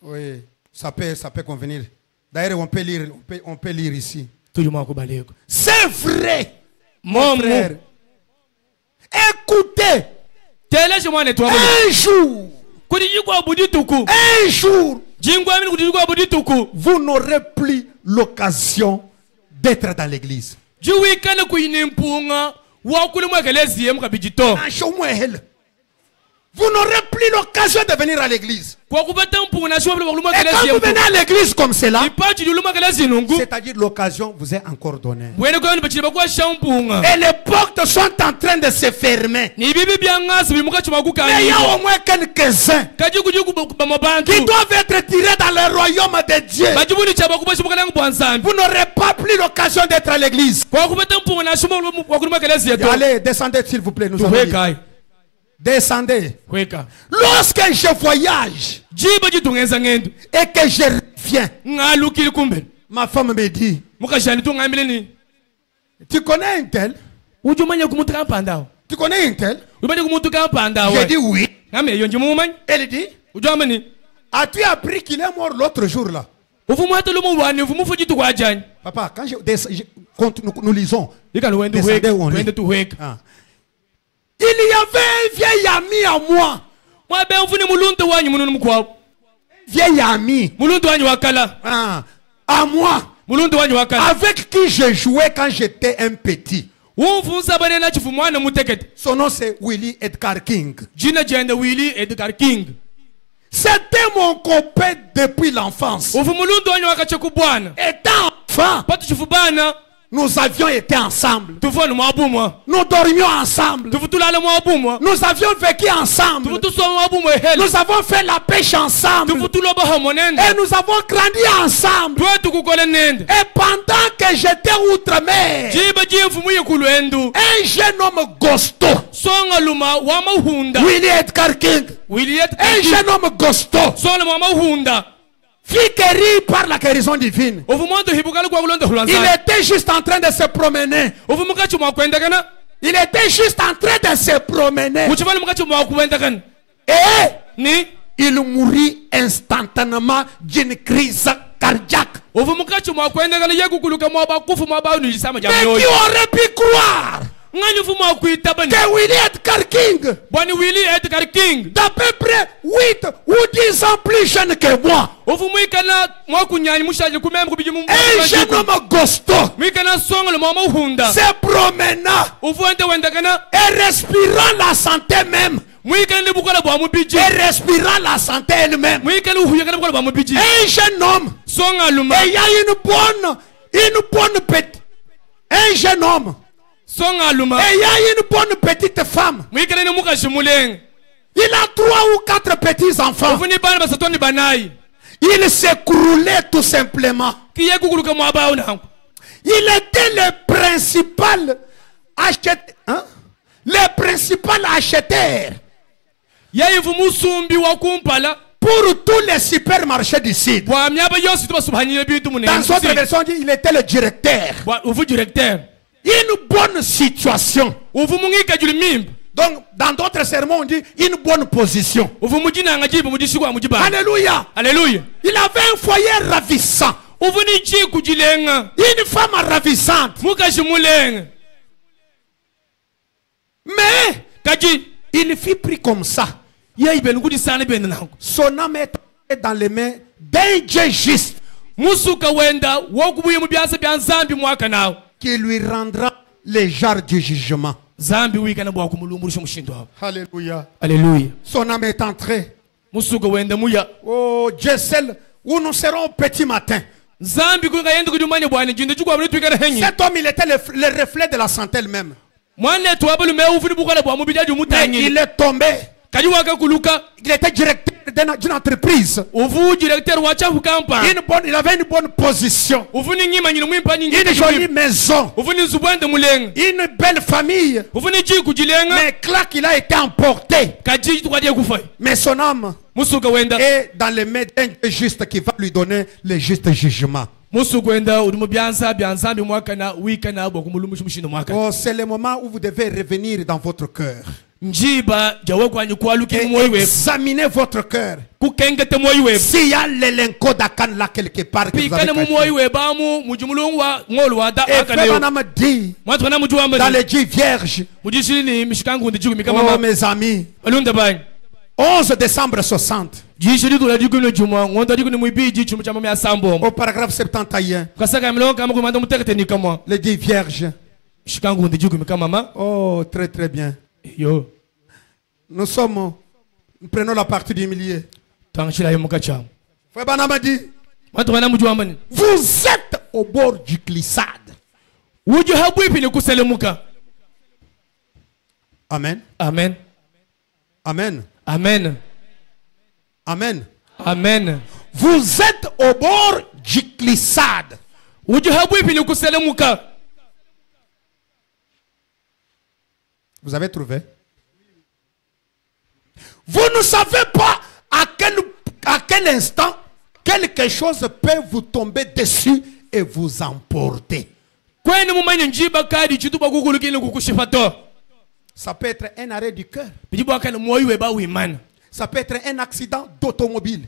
Oui, ça peut convenir. D'ailleurs, on peut lire ici. C'est vrai, mon frère. Écoutez Un jour, vous n'aurez plus l'occasion d'être dans l'église. Vous n'aurez plus l'occasion de venir à l'église. Et quand vous venez à l'église comme cela, c'est-à-dire l'occasion vous est encore donnée. Et les portes sont en train de se fermer. Mais il y a au moins quelques-uns qui doivent être tirés dans le royaume de Dieu. Vous n'aurez pas plus l'occasion d'être à l'église. Allez, descendez s'il vous plaît. Nous allons descendez. Lorsque je voyage et que je reviens, ma femme me dit, tu connais un tel? Tu connais un tel? J'ai dit oui. Elle dit, as-tu appris qu'il est mort l'autre jour là? Papa, quand nous lisons, descendez où on lit. Il y avait un vieil ami à moi. Vieil ami. À moi. Avec qui je jouais quand j'étais un petit. Son nom c'est Willie Edgar King. C'était mon copain depuis l'enfance. Étant enfant, nous avions été ensemble. Nous dormions ensemble. Nous avions vécu ensemble. Nous avons fait la pêche ensemble. Et nous avons grandi ensemble. Et pendant que j'étais outre-mer, un jeune homme gosto, Willie Edgar King, un jeune homme gosto, fut guéri par la guérison divine. Il était juste en train de se promener. Il était juste en train de se promener. Et il mourut instantanément d'une crise cardiaque. Mais qui aurait pu croire que Willie Edgar King, d'à peu près 8 ou 10 ans plus jeune que moi, un jeune homme gosto, se promenant et respirant la santé même, et respirant la santé elle-même, un jeune homme ayant une bonne petite, un jeune homme et il y a une bonne petite femme. Il a 3 ou 4 petits enfants. Il s'écroulait tout simplement. Il était le principal acheteur. Le principal acheteur pour tous les supermarchés du sud. Dans votre version, il était le directeur. Une bonne situation. Donc, dans d'autres sermons, on dit une bonne position. Alléluia. Alléluia. Il avait un foyer ravissant. Une femme ravissante. Mais, il fut pris comme ça. Son âme est dans les mains d'un Dieu juste, qui lui rendra les jarres du jugement. Alléluia. Alléluia. Son âme est entrée. Oh, Dieu seul, où nous serons au petit matin. Cet homme, il était le reflet de la santé elle-même. Mais il est tombé. Il était directeur d'une entreprise. Il avait une bonne position. Une jolie maison. Une belle famille. Mais clac, il a été emporté. Mais son âme est dans les mains d'un juste qui va lui donner le juste jugement. Oh, c'est le moment où vous devez revenir dans votre cœur. Examinez votre cœur. S'il y a l'élenco d'Akan là quelque part que vous avez caché. Et Frère Branham dit dans les 10 vierges, oh mes amis, 11 décembre 60, au paragraphe 71, les 10 vierges. Oh, très très bien. Nous prenons la partie du milieu. Frère Branham dit, vous êtes au bord du glissade. Amen. Amen. Amen. Amen. Amen. Amen. Vous êtes au bord du glissade. Vous avez trouvé? Vous ne savez pas à quel instant quelque chose peut vous tomber dessus et vous emporter. Ça peut être un arrêt du cœur. Ça peut être un accident d'automobile.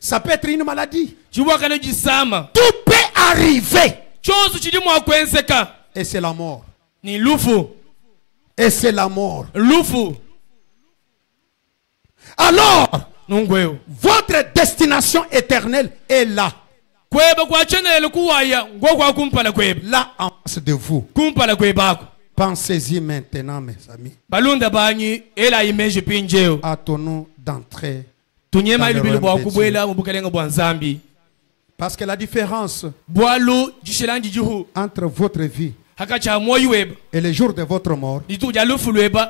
Ça peut être une maladie. Tout peut arriver. Et c'est la mort. Et c'est la mort. Alors, votre destination éternelle est là. Là en face de vous. Pensez-y maintenant, mes amis. Hâtons-nous d'entrer dans le royaume de Dieu. Parce que la différence entre votre vie et le jour de votre mort,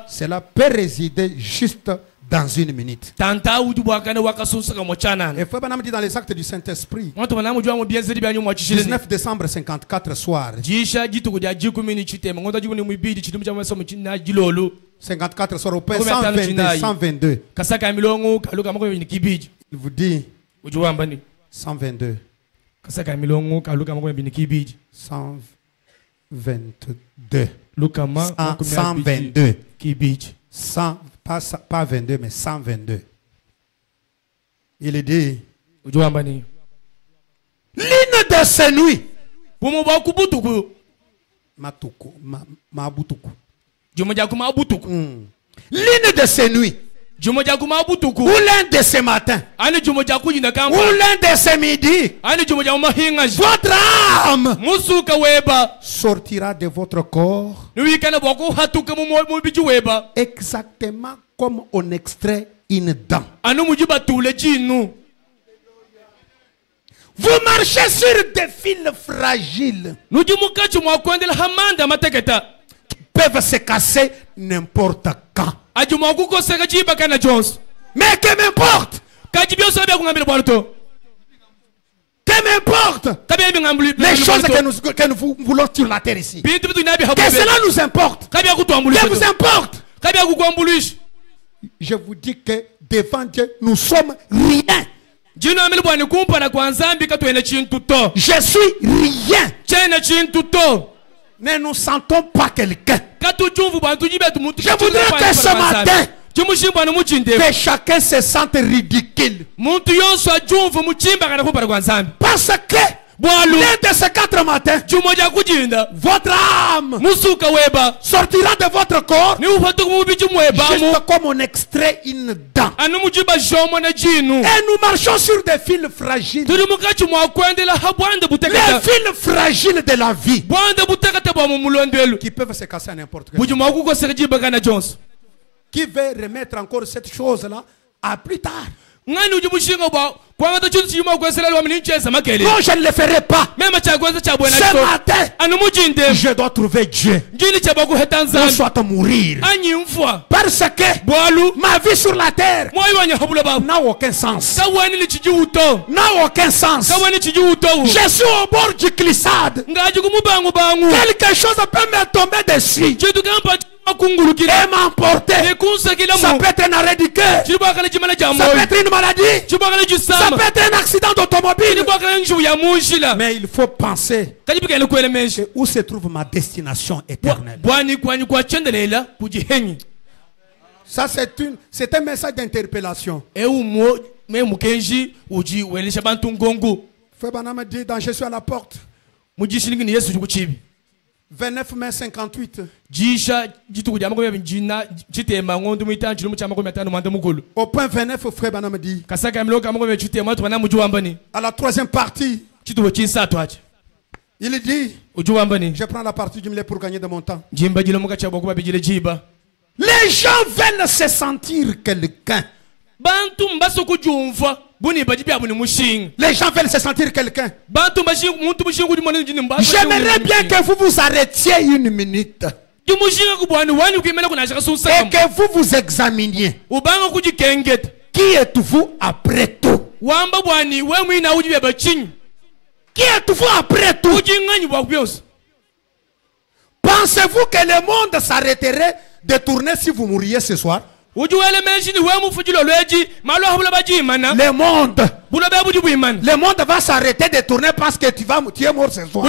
cela peut résider juste dans une minute. Et Frère Branham dit dans les actes du Saint-Esprit, 19 décembre 54 soir, 54 soir au Père 122. Il vous dit 122. 122. 122. Pas 22, mais 122. Il est dit, l'une de ces nuits, l'une de ces nuits, ou l'un de ces matins, ou l'un de ces midis, votre âme sortira de votre corps exactement comme on extrait une dent. Vous marchez sur des fils fragiles qui peuvent se casser n'importe quand. Mais que m'importe? Que m'importe les choses que nous voulons sur la terre ici? Que cela nous importe? Que vous importe? Je vous dis que devant Dieu, nous sommes rien. Je suis rien. Ne nous sentons pas quelqu'un. Je voudrais que ce matin, que chacun se sente ridicule. Parce que l'un de ces 4 matins, votre âme sortira de votre corps juste comme on extrait une dent. Et nous marchons sur des fils fragiles. Les fils fragiles de la vie qui peuvent se casser à n'importe quel moment. Qui veut remettre encore cette chose-là à plus tard? Non, je ne le ferai pas. Ce matin, je dois trouver Dieu. Ou soit mourir. Parce que ma vie sur la terre n'a aucun sens. N'a aucun sens. Je suis au bord du glissade. Quelque chose peut me tomber dessus. et m'emporter. Ça peut être un arrêt du cœur. Ça peut être une maladie. Ça peut être un accident d'automobile. Mais il faut penser où se trouve ma destination éternelle. Ça c'est un message d'interpellation. Frère Branham dit dans Jésus à la porte. 29 mai 58. Au point 29, frère Branham dit. À la troisième partie. Il dit. Je prends la partie du milieu pour gagner de mon temps. Les gens veulent se sentir quelqu'un. Les gens veulent se sentir quelqu'un. J'aimerais bien que vous vous arrêtiez une minute. Et que vous vous examiniez. Qui êtes-vous après tout? Qui êtes-vous après tout? Pensez-vous que le monde s'arrêterait de tourner si vous mouriez ce soir? Le monde va s'arrêter de tourner parce que tu es mort ce soir.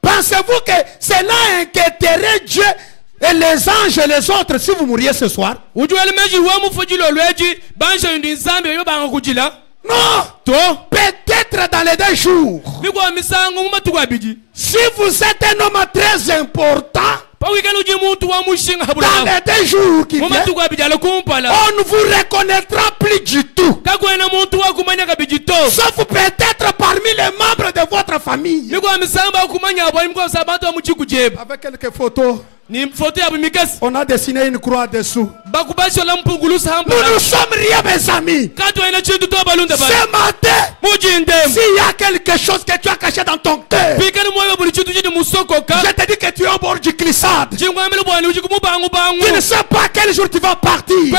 Pensez-vous que cela inquiéterait Dieu et les anges et les autres si vous mouriez ce soir? Non. Peut-être dans les 2 jours. Si vous êtes un homme très important, dans les 2 jours qui viennent, on ne vous reconnaîtra plus du tout. Sauf peut-être parmi les membres de votre famille. Avec quelques photos. On a dessiné une croix dessous. Nous ne sommes rien, mes amis. Ce matin, s'il y a quelque chose que tu as caché dans ton cœur, je te dis que tu es au bord du glissade. Tu ne sais pas quel jour tu vas partir. Même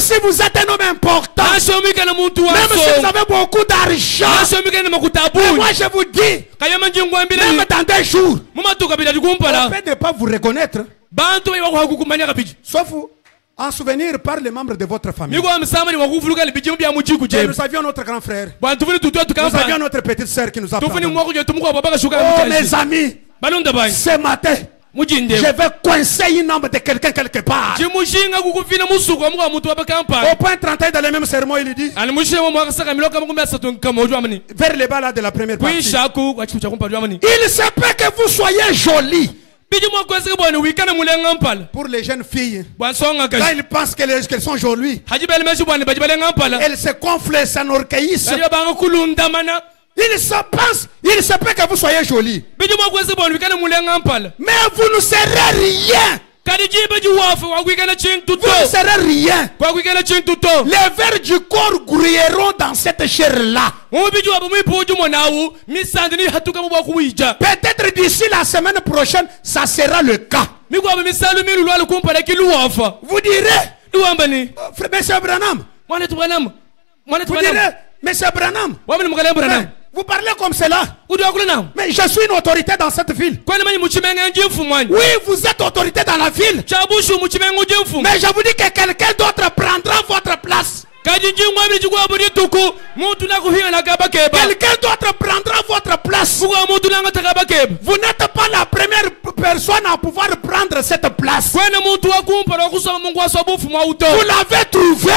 si vous êtes un homme important, même si vous avez beaucoup d'argent, moi je vous dis, même dans 2 jours, on peut ne pas vous reconnaître. Sauf en souvenir par les membres de votre famille. Et nous avions notre grand frère. Nous avions notre petite soeur qui nous a parlé. Oh mes amis, ce matin, je vais coincer une âme de quelqu'un quelque part. Au point 31 dans le même sermon, il dit, vers les bas là de la première partie, il se peut que vous soyez jolis. Pour les jeunes filles, quand ils pensent qu'elles sont jolies, elles se gonflent, elles s'enorgueillissent. Il se peut que vous soyez jolis, mais vous ne serez rien. Vous ne serez rien. Les vers du corps grouilleront dans cette chair-là. Peut-être d'ici la semaine prochaine, ça sera le cas. Vous direz, Monsieur Branham, vous direz, Monsieur Branham, vous parlez comme cela. Mais je suis une autorité dans cette ville. Oui, vous êtes autorité dans la ville. Mais je vous dis que quelqu'un d'autre prendra votre place. Quelqu'un d'autre prendra votre place. Vous n'êtes pas la première personne à pouvoir prendre cette place. Vous l'avez trouvée.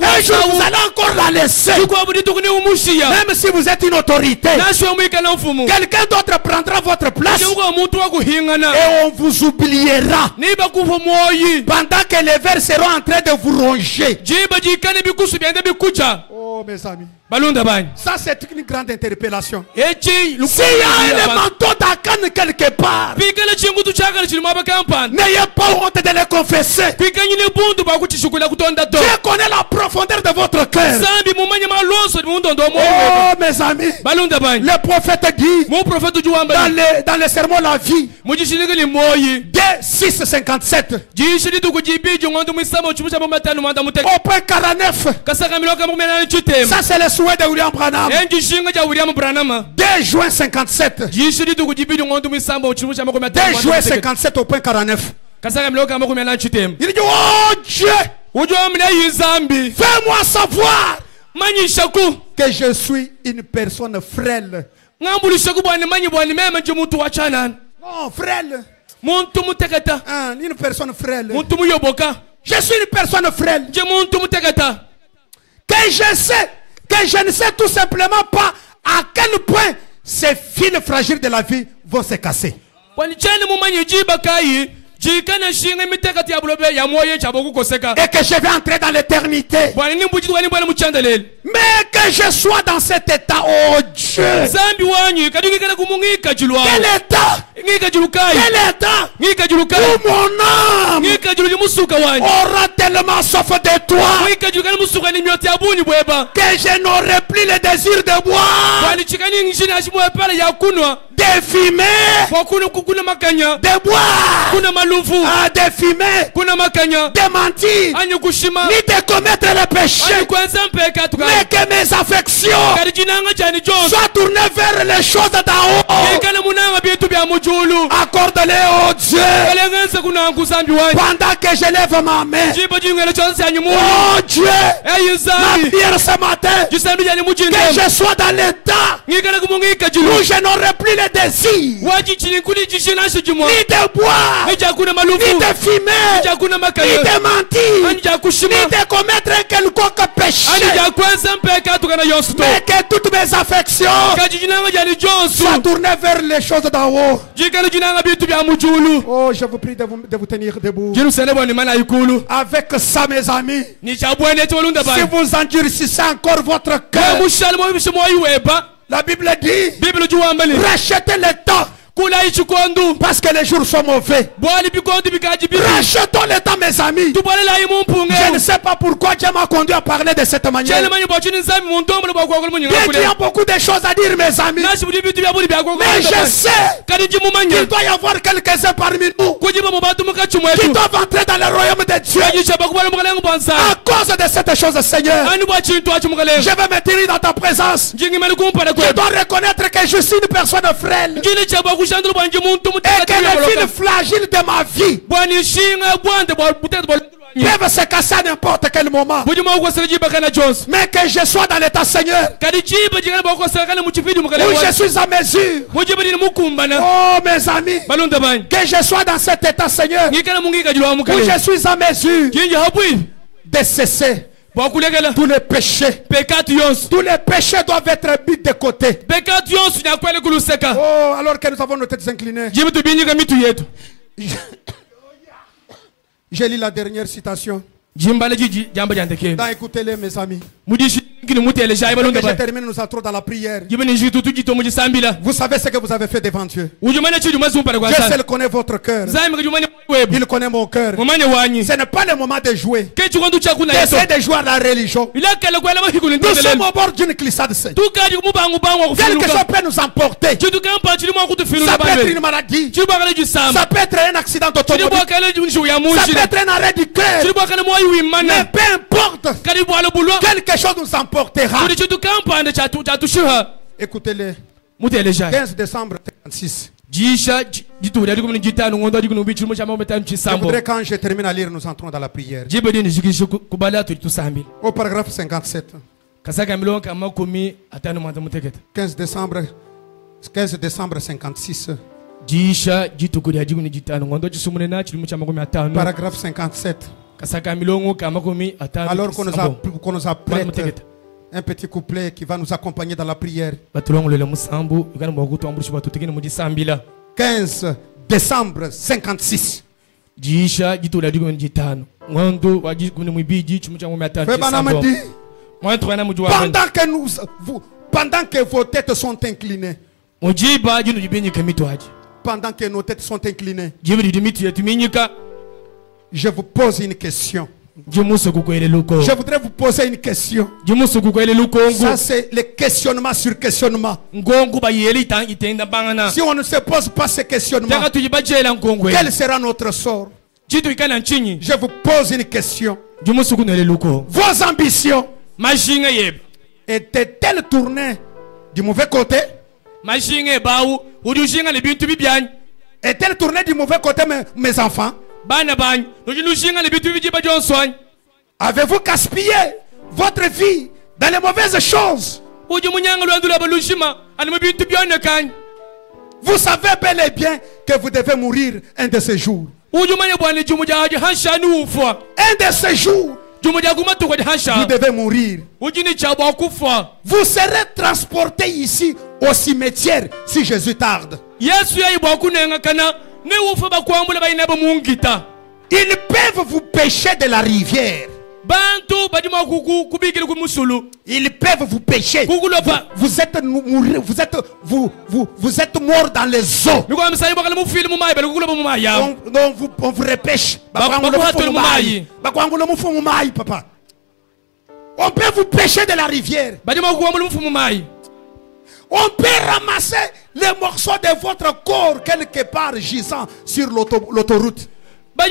Un jour vous allez encore la laisser. Même si vous êtes une autorité, quelqu'un d'autre prendra votre place. Et on vous oubliera pendant que les vers seront en train de vous ronger. Oh mes amis, ça c'est une grande interpellation. S'il y a un manteau d'Akan quelque part, n'ayez pas honte de le confesser. Dieu connaît la profondeur de votre cœur. Oh mes amis, le prophète dit dans le sermon La Vie, dès 6:57, au point 49, ça c'est le souhait de William Branham. Dès 2 juin 57. 2 juin 57 au point 49. Il dit, oh Dieu, fais-moi savoir que je suis une personne frêle. Non, frêle. Une personne frêle. Je suis une personne frêle. Que je ne sais tout simplement pas à quel point ces fils fragiles de la vie vont se casser. Et que je vais entrer dans l'éternité. Mais que je sois dans cet état, oh Dieu. Quel état? Quel état? Où mon âme aura tellement soif de toi que je n'aurai plus le désir de boire, de fumer, de boire, de fumer, de mentir, ni de commettre le péché, mais que mes affections soient tournées vers les choses d'en haut. Accorde-les, oh Dieu, pendant que je lève ma main. Oh Dieu, ma prière ce matin, que je sois dans l'état où je n'aurai plus le désir ni de boire, ni de fumer, ni de mentir, ni de commettre un quelconque péché, mais que toutes mes affections soient tournées vers les choses d'en haut. Oh, je vous prie de vous tenir debout. Avec ça, mes amis, si vous endurcissez encore votre cœur, la Bible dit, rachetez le temps. Parce que les jours sont mauvais. Rachetons le temps, mes amis. Je ne sais pas pourquoi Dieu m'a conduit à parler de cette manière. Il y a beaucoup de choses à dire, mes amis. Mais je sais qu'il doit y avoir quelques-uns parmi nous qui doivent entrer dans le royaume de Dieu à cause de cette chose, Seigneur. Je vais me tenir dans ta présence. Je dois reconnaître que je suis une personne frêle et que le fil fragile de ma vie peuvent se casser à n'importe quel moment. Mais que je sois dans l'état, Seigneur, où je suis à mesure. Oh mes amis, que je sois dans cet état, Seigneur, où je suis à mesure de cesser tous les péchés. Tous les péchés doivent être mis de côté. Oh, alors que nous avons nos têtes inclinées, je lis la dernière citation. Écoutez-les, mes amis. Que je termine, nous entrons dans la prière. Vous savez ce que vous avez fait devant Dieu. Dieu seul connaît votre cœur. Il connaît mon cœur. Ce n'est pas le moment de jouer. D'essayer de jouer à la religion. Nous sommes au bord d'une glissade. Quelque chose peut nous emporter. Ça peut être une maladie. Ça peut être un accident d'automobile. Ça peut être un arrêt du cœur. Mais peu importe, quelque chose nous emportera. Écoutez-les. 15 décembre 1956. Je voudrais, quand je termine à lire, nous entrons dans la prière. Au paragraphe 57. 15 décembre 56. Paragraphe 57. Alors qu'on nous apprête un petit couplet qui va nous accompagner dans la prière. 15 décembre 56. Pendant que vos têtes sont inclinées, pendant que nos têtes sont inclinées, je vous pose une question. Je voudrais vous poser une question. Ça, c'est le questionnement sur questionnement. Si on ne se pose pas ce questionnement, quel sera notre sort? Je vous pose une question. Vos ambitions étaient-elles tournées du mauvais côté? Est-elle tournée du mauvais côté, mes enfants? Avez-vous gaspillé votre vie dans les mauvaises choses? Vous savez bel et bien que vous devez mourir un de ces jours. Un de ces jours, vous devez mourir. Vous serez transporté ici au cimetière si Jésus tarde. Ils peuvent vous pêcher de la rivière. Ils peuvent vous pêcher. Vous êtes mort dans les eaux. On vous repêche. On peut vous pêcher de la rivière. On peut ramasser les morceaux de votre corps quelque part gisant sur l'autoroute. Mais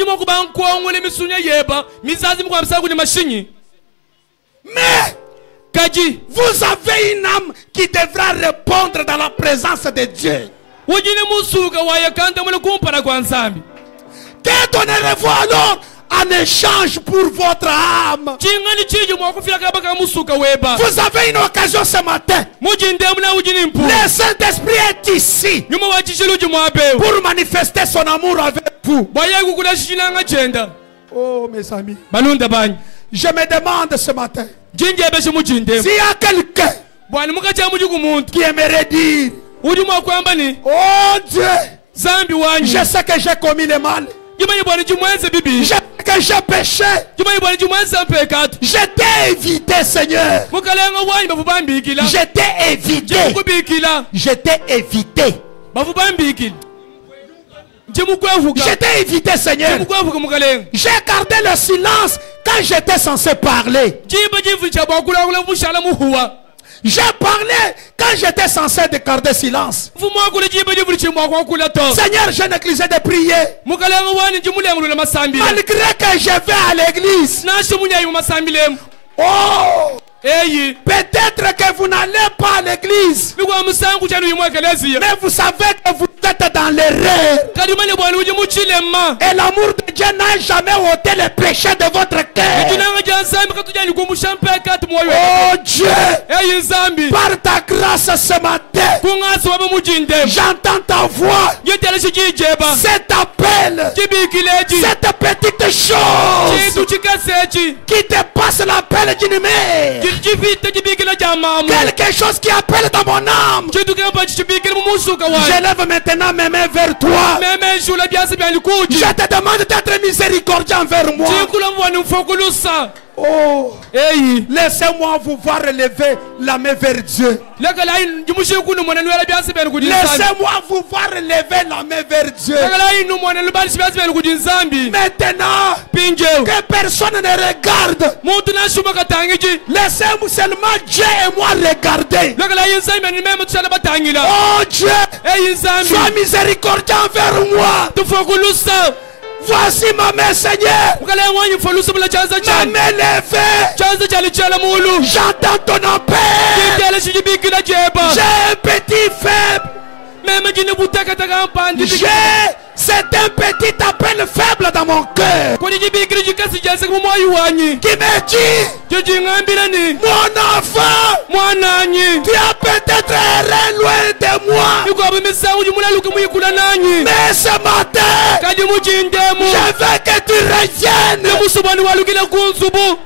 vous avez une âme qui devra répondre dans la présence de Dieu. Que donnerez-vous alors en échange pour votre âme? Vous avez une occasion ce matin. Le Saint-Esprit est ici pour manifester son amour avec vous. Oh mes amis, je me demande ce matin s'il y a quelqu'un qui aimerait dire: oh Dieu, je sais que j'ai commis le mal, je sais que j'ai péché, je t'ai évité, Seigneur, je t'ai évité, je t'ai évité, je t'ai évité, Seigneur. J'ai gardé le silence quand j'étais censé parler. J'ai parlé quand j'étais censé garder silence. Seigneur, j'ai négligé de prier. Malgré que je vais à l'église. Oh! Peut-être que vous n'allez pas à l'église, mais vous savez que vous êtes dans l'erreur. Et l'amour de Dieu n'a jamais ôté le péché de votre cœur. Oh Dieu, par ta grâce ce matin, j'entends ta voix, cet appel, cette petite chose qui dépasse l'appel d'une mère. Quelque chose qui appelle dans mon âme. Je lève maintenant mes mains vers toi. Je te demande d'être miséricordieux envers moi. Oh, laissez-moi vous voir relever la main vers Dieu. Laissez-moi vous voir relever la main vers Dieu. Maintenant, que personne ne regarde. Laissez-moi seulement Dieu et moi regarder. Oh Dieu, sois miséricordieux envers moi. Voici ma main, Seigneur. Ma main levée. J'entends ton appel. J'ai un petit faible. C'est un petit appel faible dans mon cœur qui me dit: mon enfant, tu as peut-être erré loin de moi, mais ce matin je veux que tu reviennes.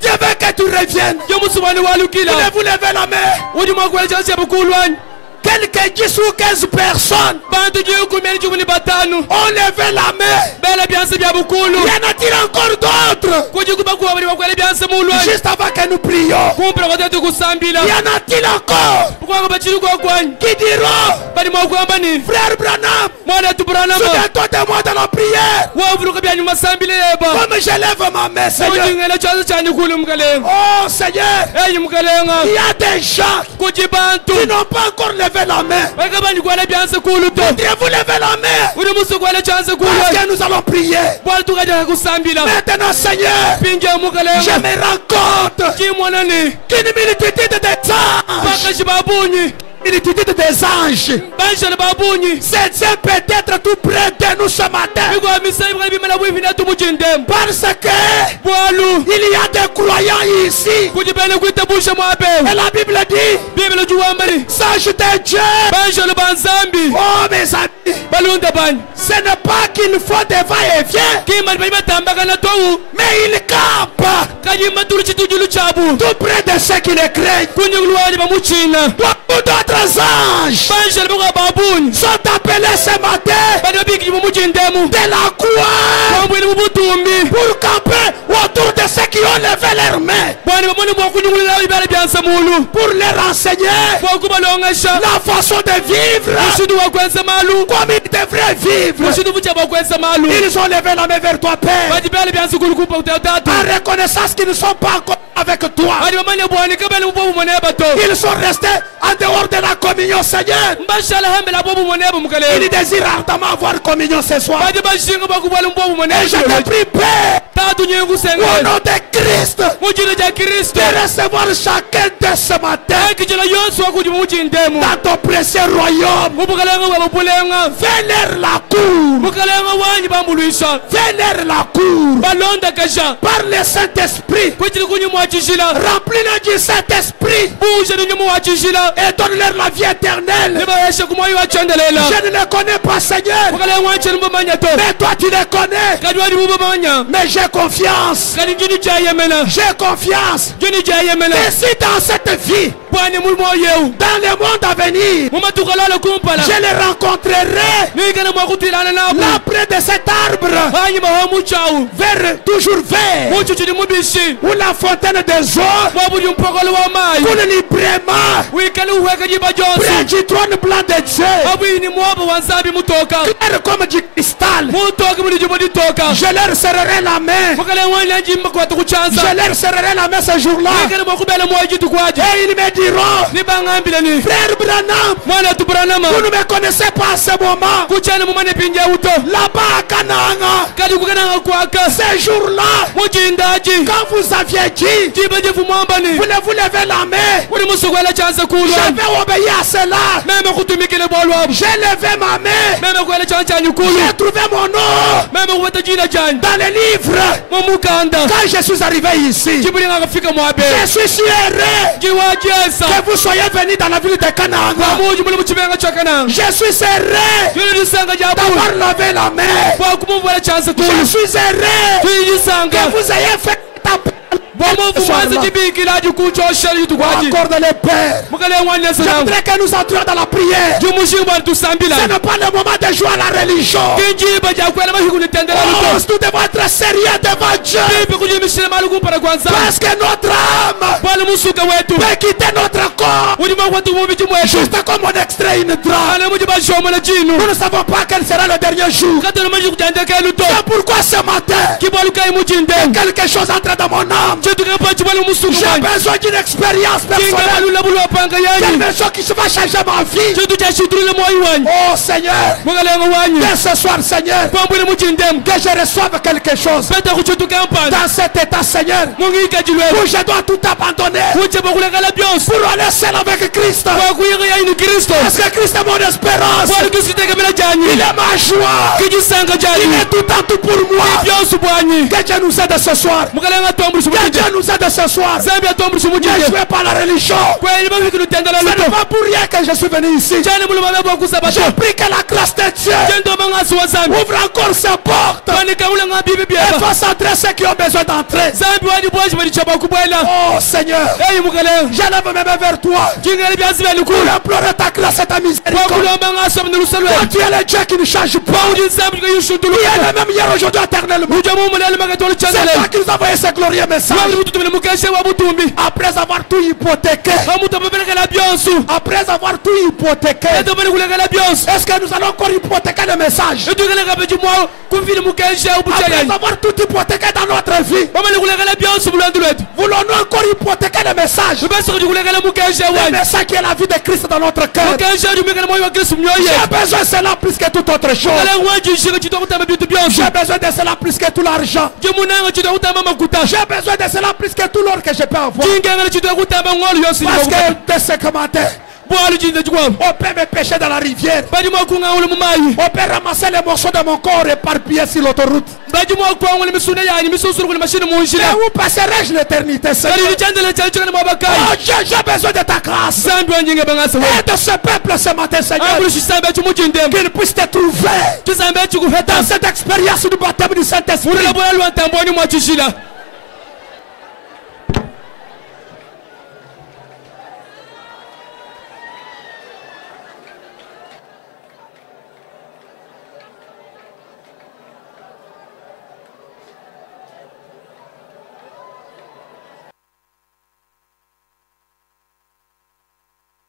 Je veux que tu reviennes. Voulez-vous lever la main? Quelques 10 ou 15 personnes ont levé la main. Y en a-t-il encore d'autres? Juste avant que nous prions, y en a-t-il encore qui diront: Frère Branham, souviens-toi de moi dans la prière. Comme je lève ma main, Seigneur. Oh Seigneur, il y a des gens qui n'ont pas encore levé la main. Voudriez-vous lever la main? Parce que nous allons prier. Maintenant, Seigneur, je me rends compte qu'une multitude de temps multitude des anges. C'est Dieu peut-être tout près de nous ce matin. Parce que il y a des croyants ici. Et la Bible dit, sage de Dieu. Oh mes amis, ce n'est pas qu'il faut des va-et-vient, mais il campe tout près de ceux qui les craignent. Beaucoup d'autres anges sont appelés ce matin de la croix pour camper autour de ceux qui ont levé leurs mains, pour les renseigner la façon de vivre comme ils devraient vivre. Ils ont levé la main vers toi, Père, en reconnaissance qu'ils ne sont pas encore avec toi. Ils sont restés en dehors de la communion, Seigneur. Ils désirent ardemment avoir communion ce soir. Et je te prie, Père, au nom de Christ, de recevoir chacun de ce matin dans ton précieux royaume. Vénère la cour. Vénère la cour. Par le Saint-Esprit. Remplis-le du Saint-Esprit. Et donne-leur la vie éternelle. Je ne les connais pas, Seigneur. Mais toi tu les connais. Mais j'ai confiance. J'ai confiance. Et dans cette vie, dans le monde à venir, je les rencontrerai là près de cet arbre, toujours vert, où la fontaine des eaux coule librement, près du trône blanc de Dieu, clair comme du cristal. Je leur serrerai la main. Je leur serrerai la main ce jour-là. Et ils me diront, frère Branham, vous ne me connaissez pas à ce moment. Là-bas à Canaan, ces jours-là, quand vous aviez dit, voulez-vous lever la main, je vais obéir à cela. J'ai levé ma main. J'ai trouvé mon nom dans les livres. Quand je suis arrivé ici, je suis si heureux que vous soyez venus dans la ville de Canaan. Je suis heureux d'avoir levé la main. Je suis heureux que vous ayez fait ta accorde les pères. J'aimerais que nous entrions dans la prière. Ce n'est pas le moment de jouer à la religion. Oh, nous devons être sérieux devant Dieu. Parce que notre âme peut quitter notre corps juste comme on extrait une drap. Nous ne savons pas quel sera le dernier jour. C'est pourquoi ce matin, quelque chose entre dans mon âme. J'ai besoin d'une expérience personnelle. Quelque chose qui va changer ma vie. Oh Seigneur, dès ce soir Seigneur, que je reçoive quelque chose dans cet état Seigneur, où je dois tout abandonner pour aller seul avec Christ. Parce que Christ est mon espérance. Il est ma joie. Il est tout en tout pour moi. Que Dieu nous aide ce soir. Que Dieu nous aide ce soir. Je ne jouais pas la religion. Ce n'est pas pour rien que je suis venu ici. Je prie que la grâce de Dieu ouvre encore ses portes et fasse entrer ceux qui ont besoin d'entrer. Oh Seigneur, j'élève mes mains vers toi pour implorer ta grâce et ta miséricorde. Toi, tu es le Dieu qui ne change pas. Tu es le même hier, aujourd'hui, éternellement. C'est toi qui nous as envoyé ce glorieux message. Après avoir tout hypothéqué. Après avoir tout hypothéqué. Est-ce que nous allons encore hypothéquer le message? Après avoir tout hypothéqué dans notre vie, voulons-nous encore hypothéquer le message? Le message qui est la vie de Christ dans notre cœur. J'ai besoin de cela plus que toute autre chose. J'ai besoin de cela plus que tout l'argent. J'ai besoin de cela plus que tout l'or que je peux avoir. Parce que de ce matin, On peut me pêcher dans la rivière. On peut ramasser les morceaux de mon corps et éparpiller sur l'autoroute. Mais où passerai-je l'éternité, Seigneur? Oh Dieu, j'ai besoin de ta grâce. Et de ce peuple ce matin, Seigneur, qu'il puisse te trouver dans cette expérience du baptême du Saint-Esprit.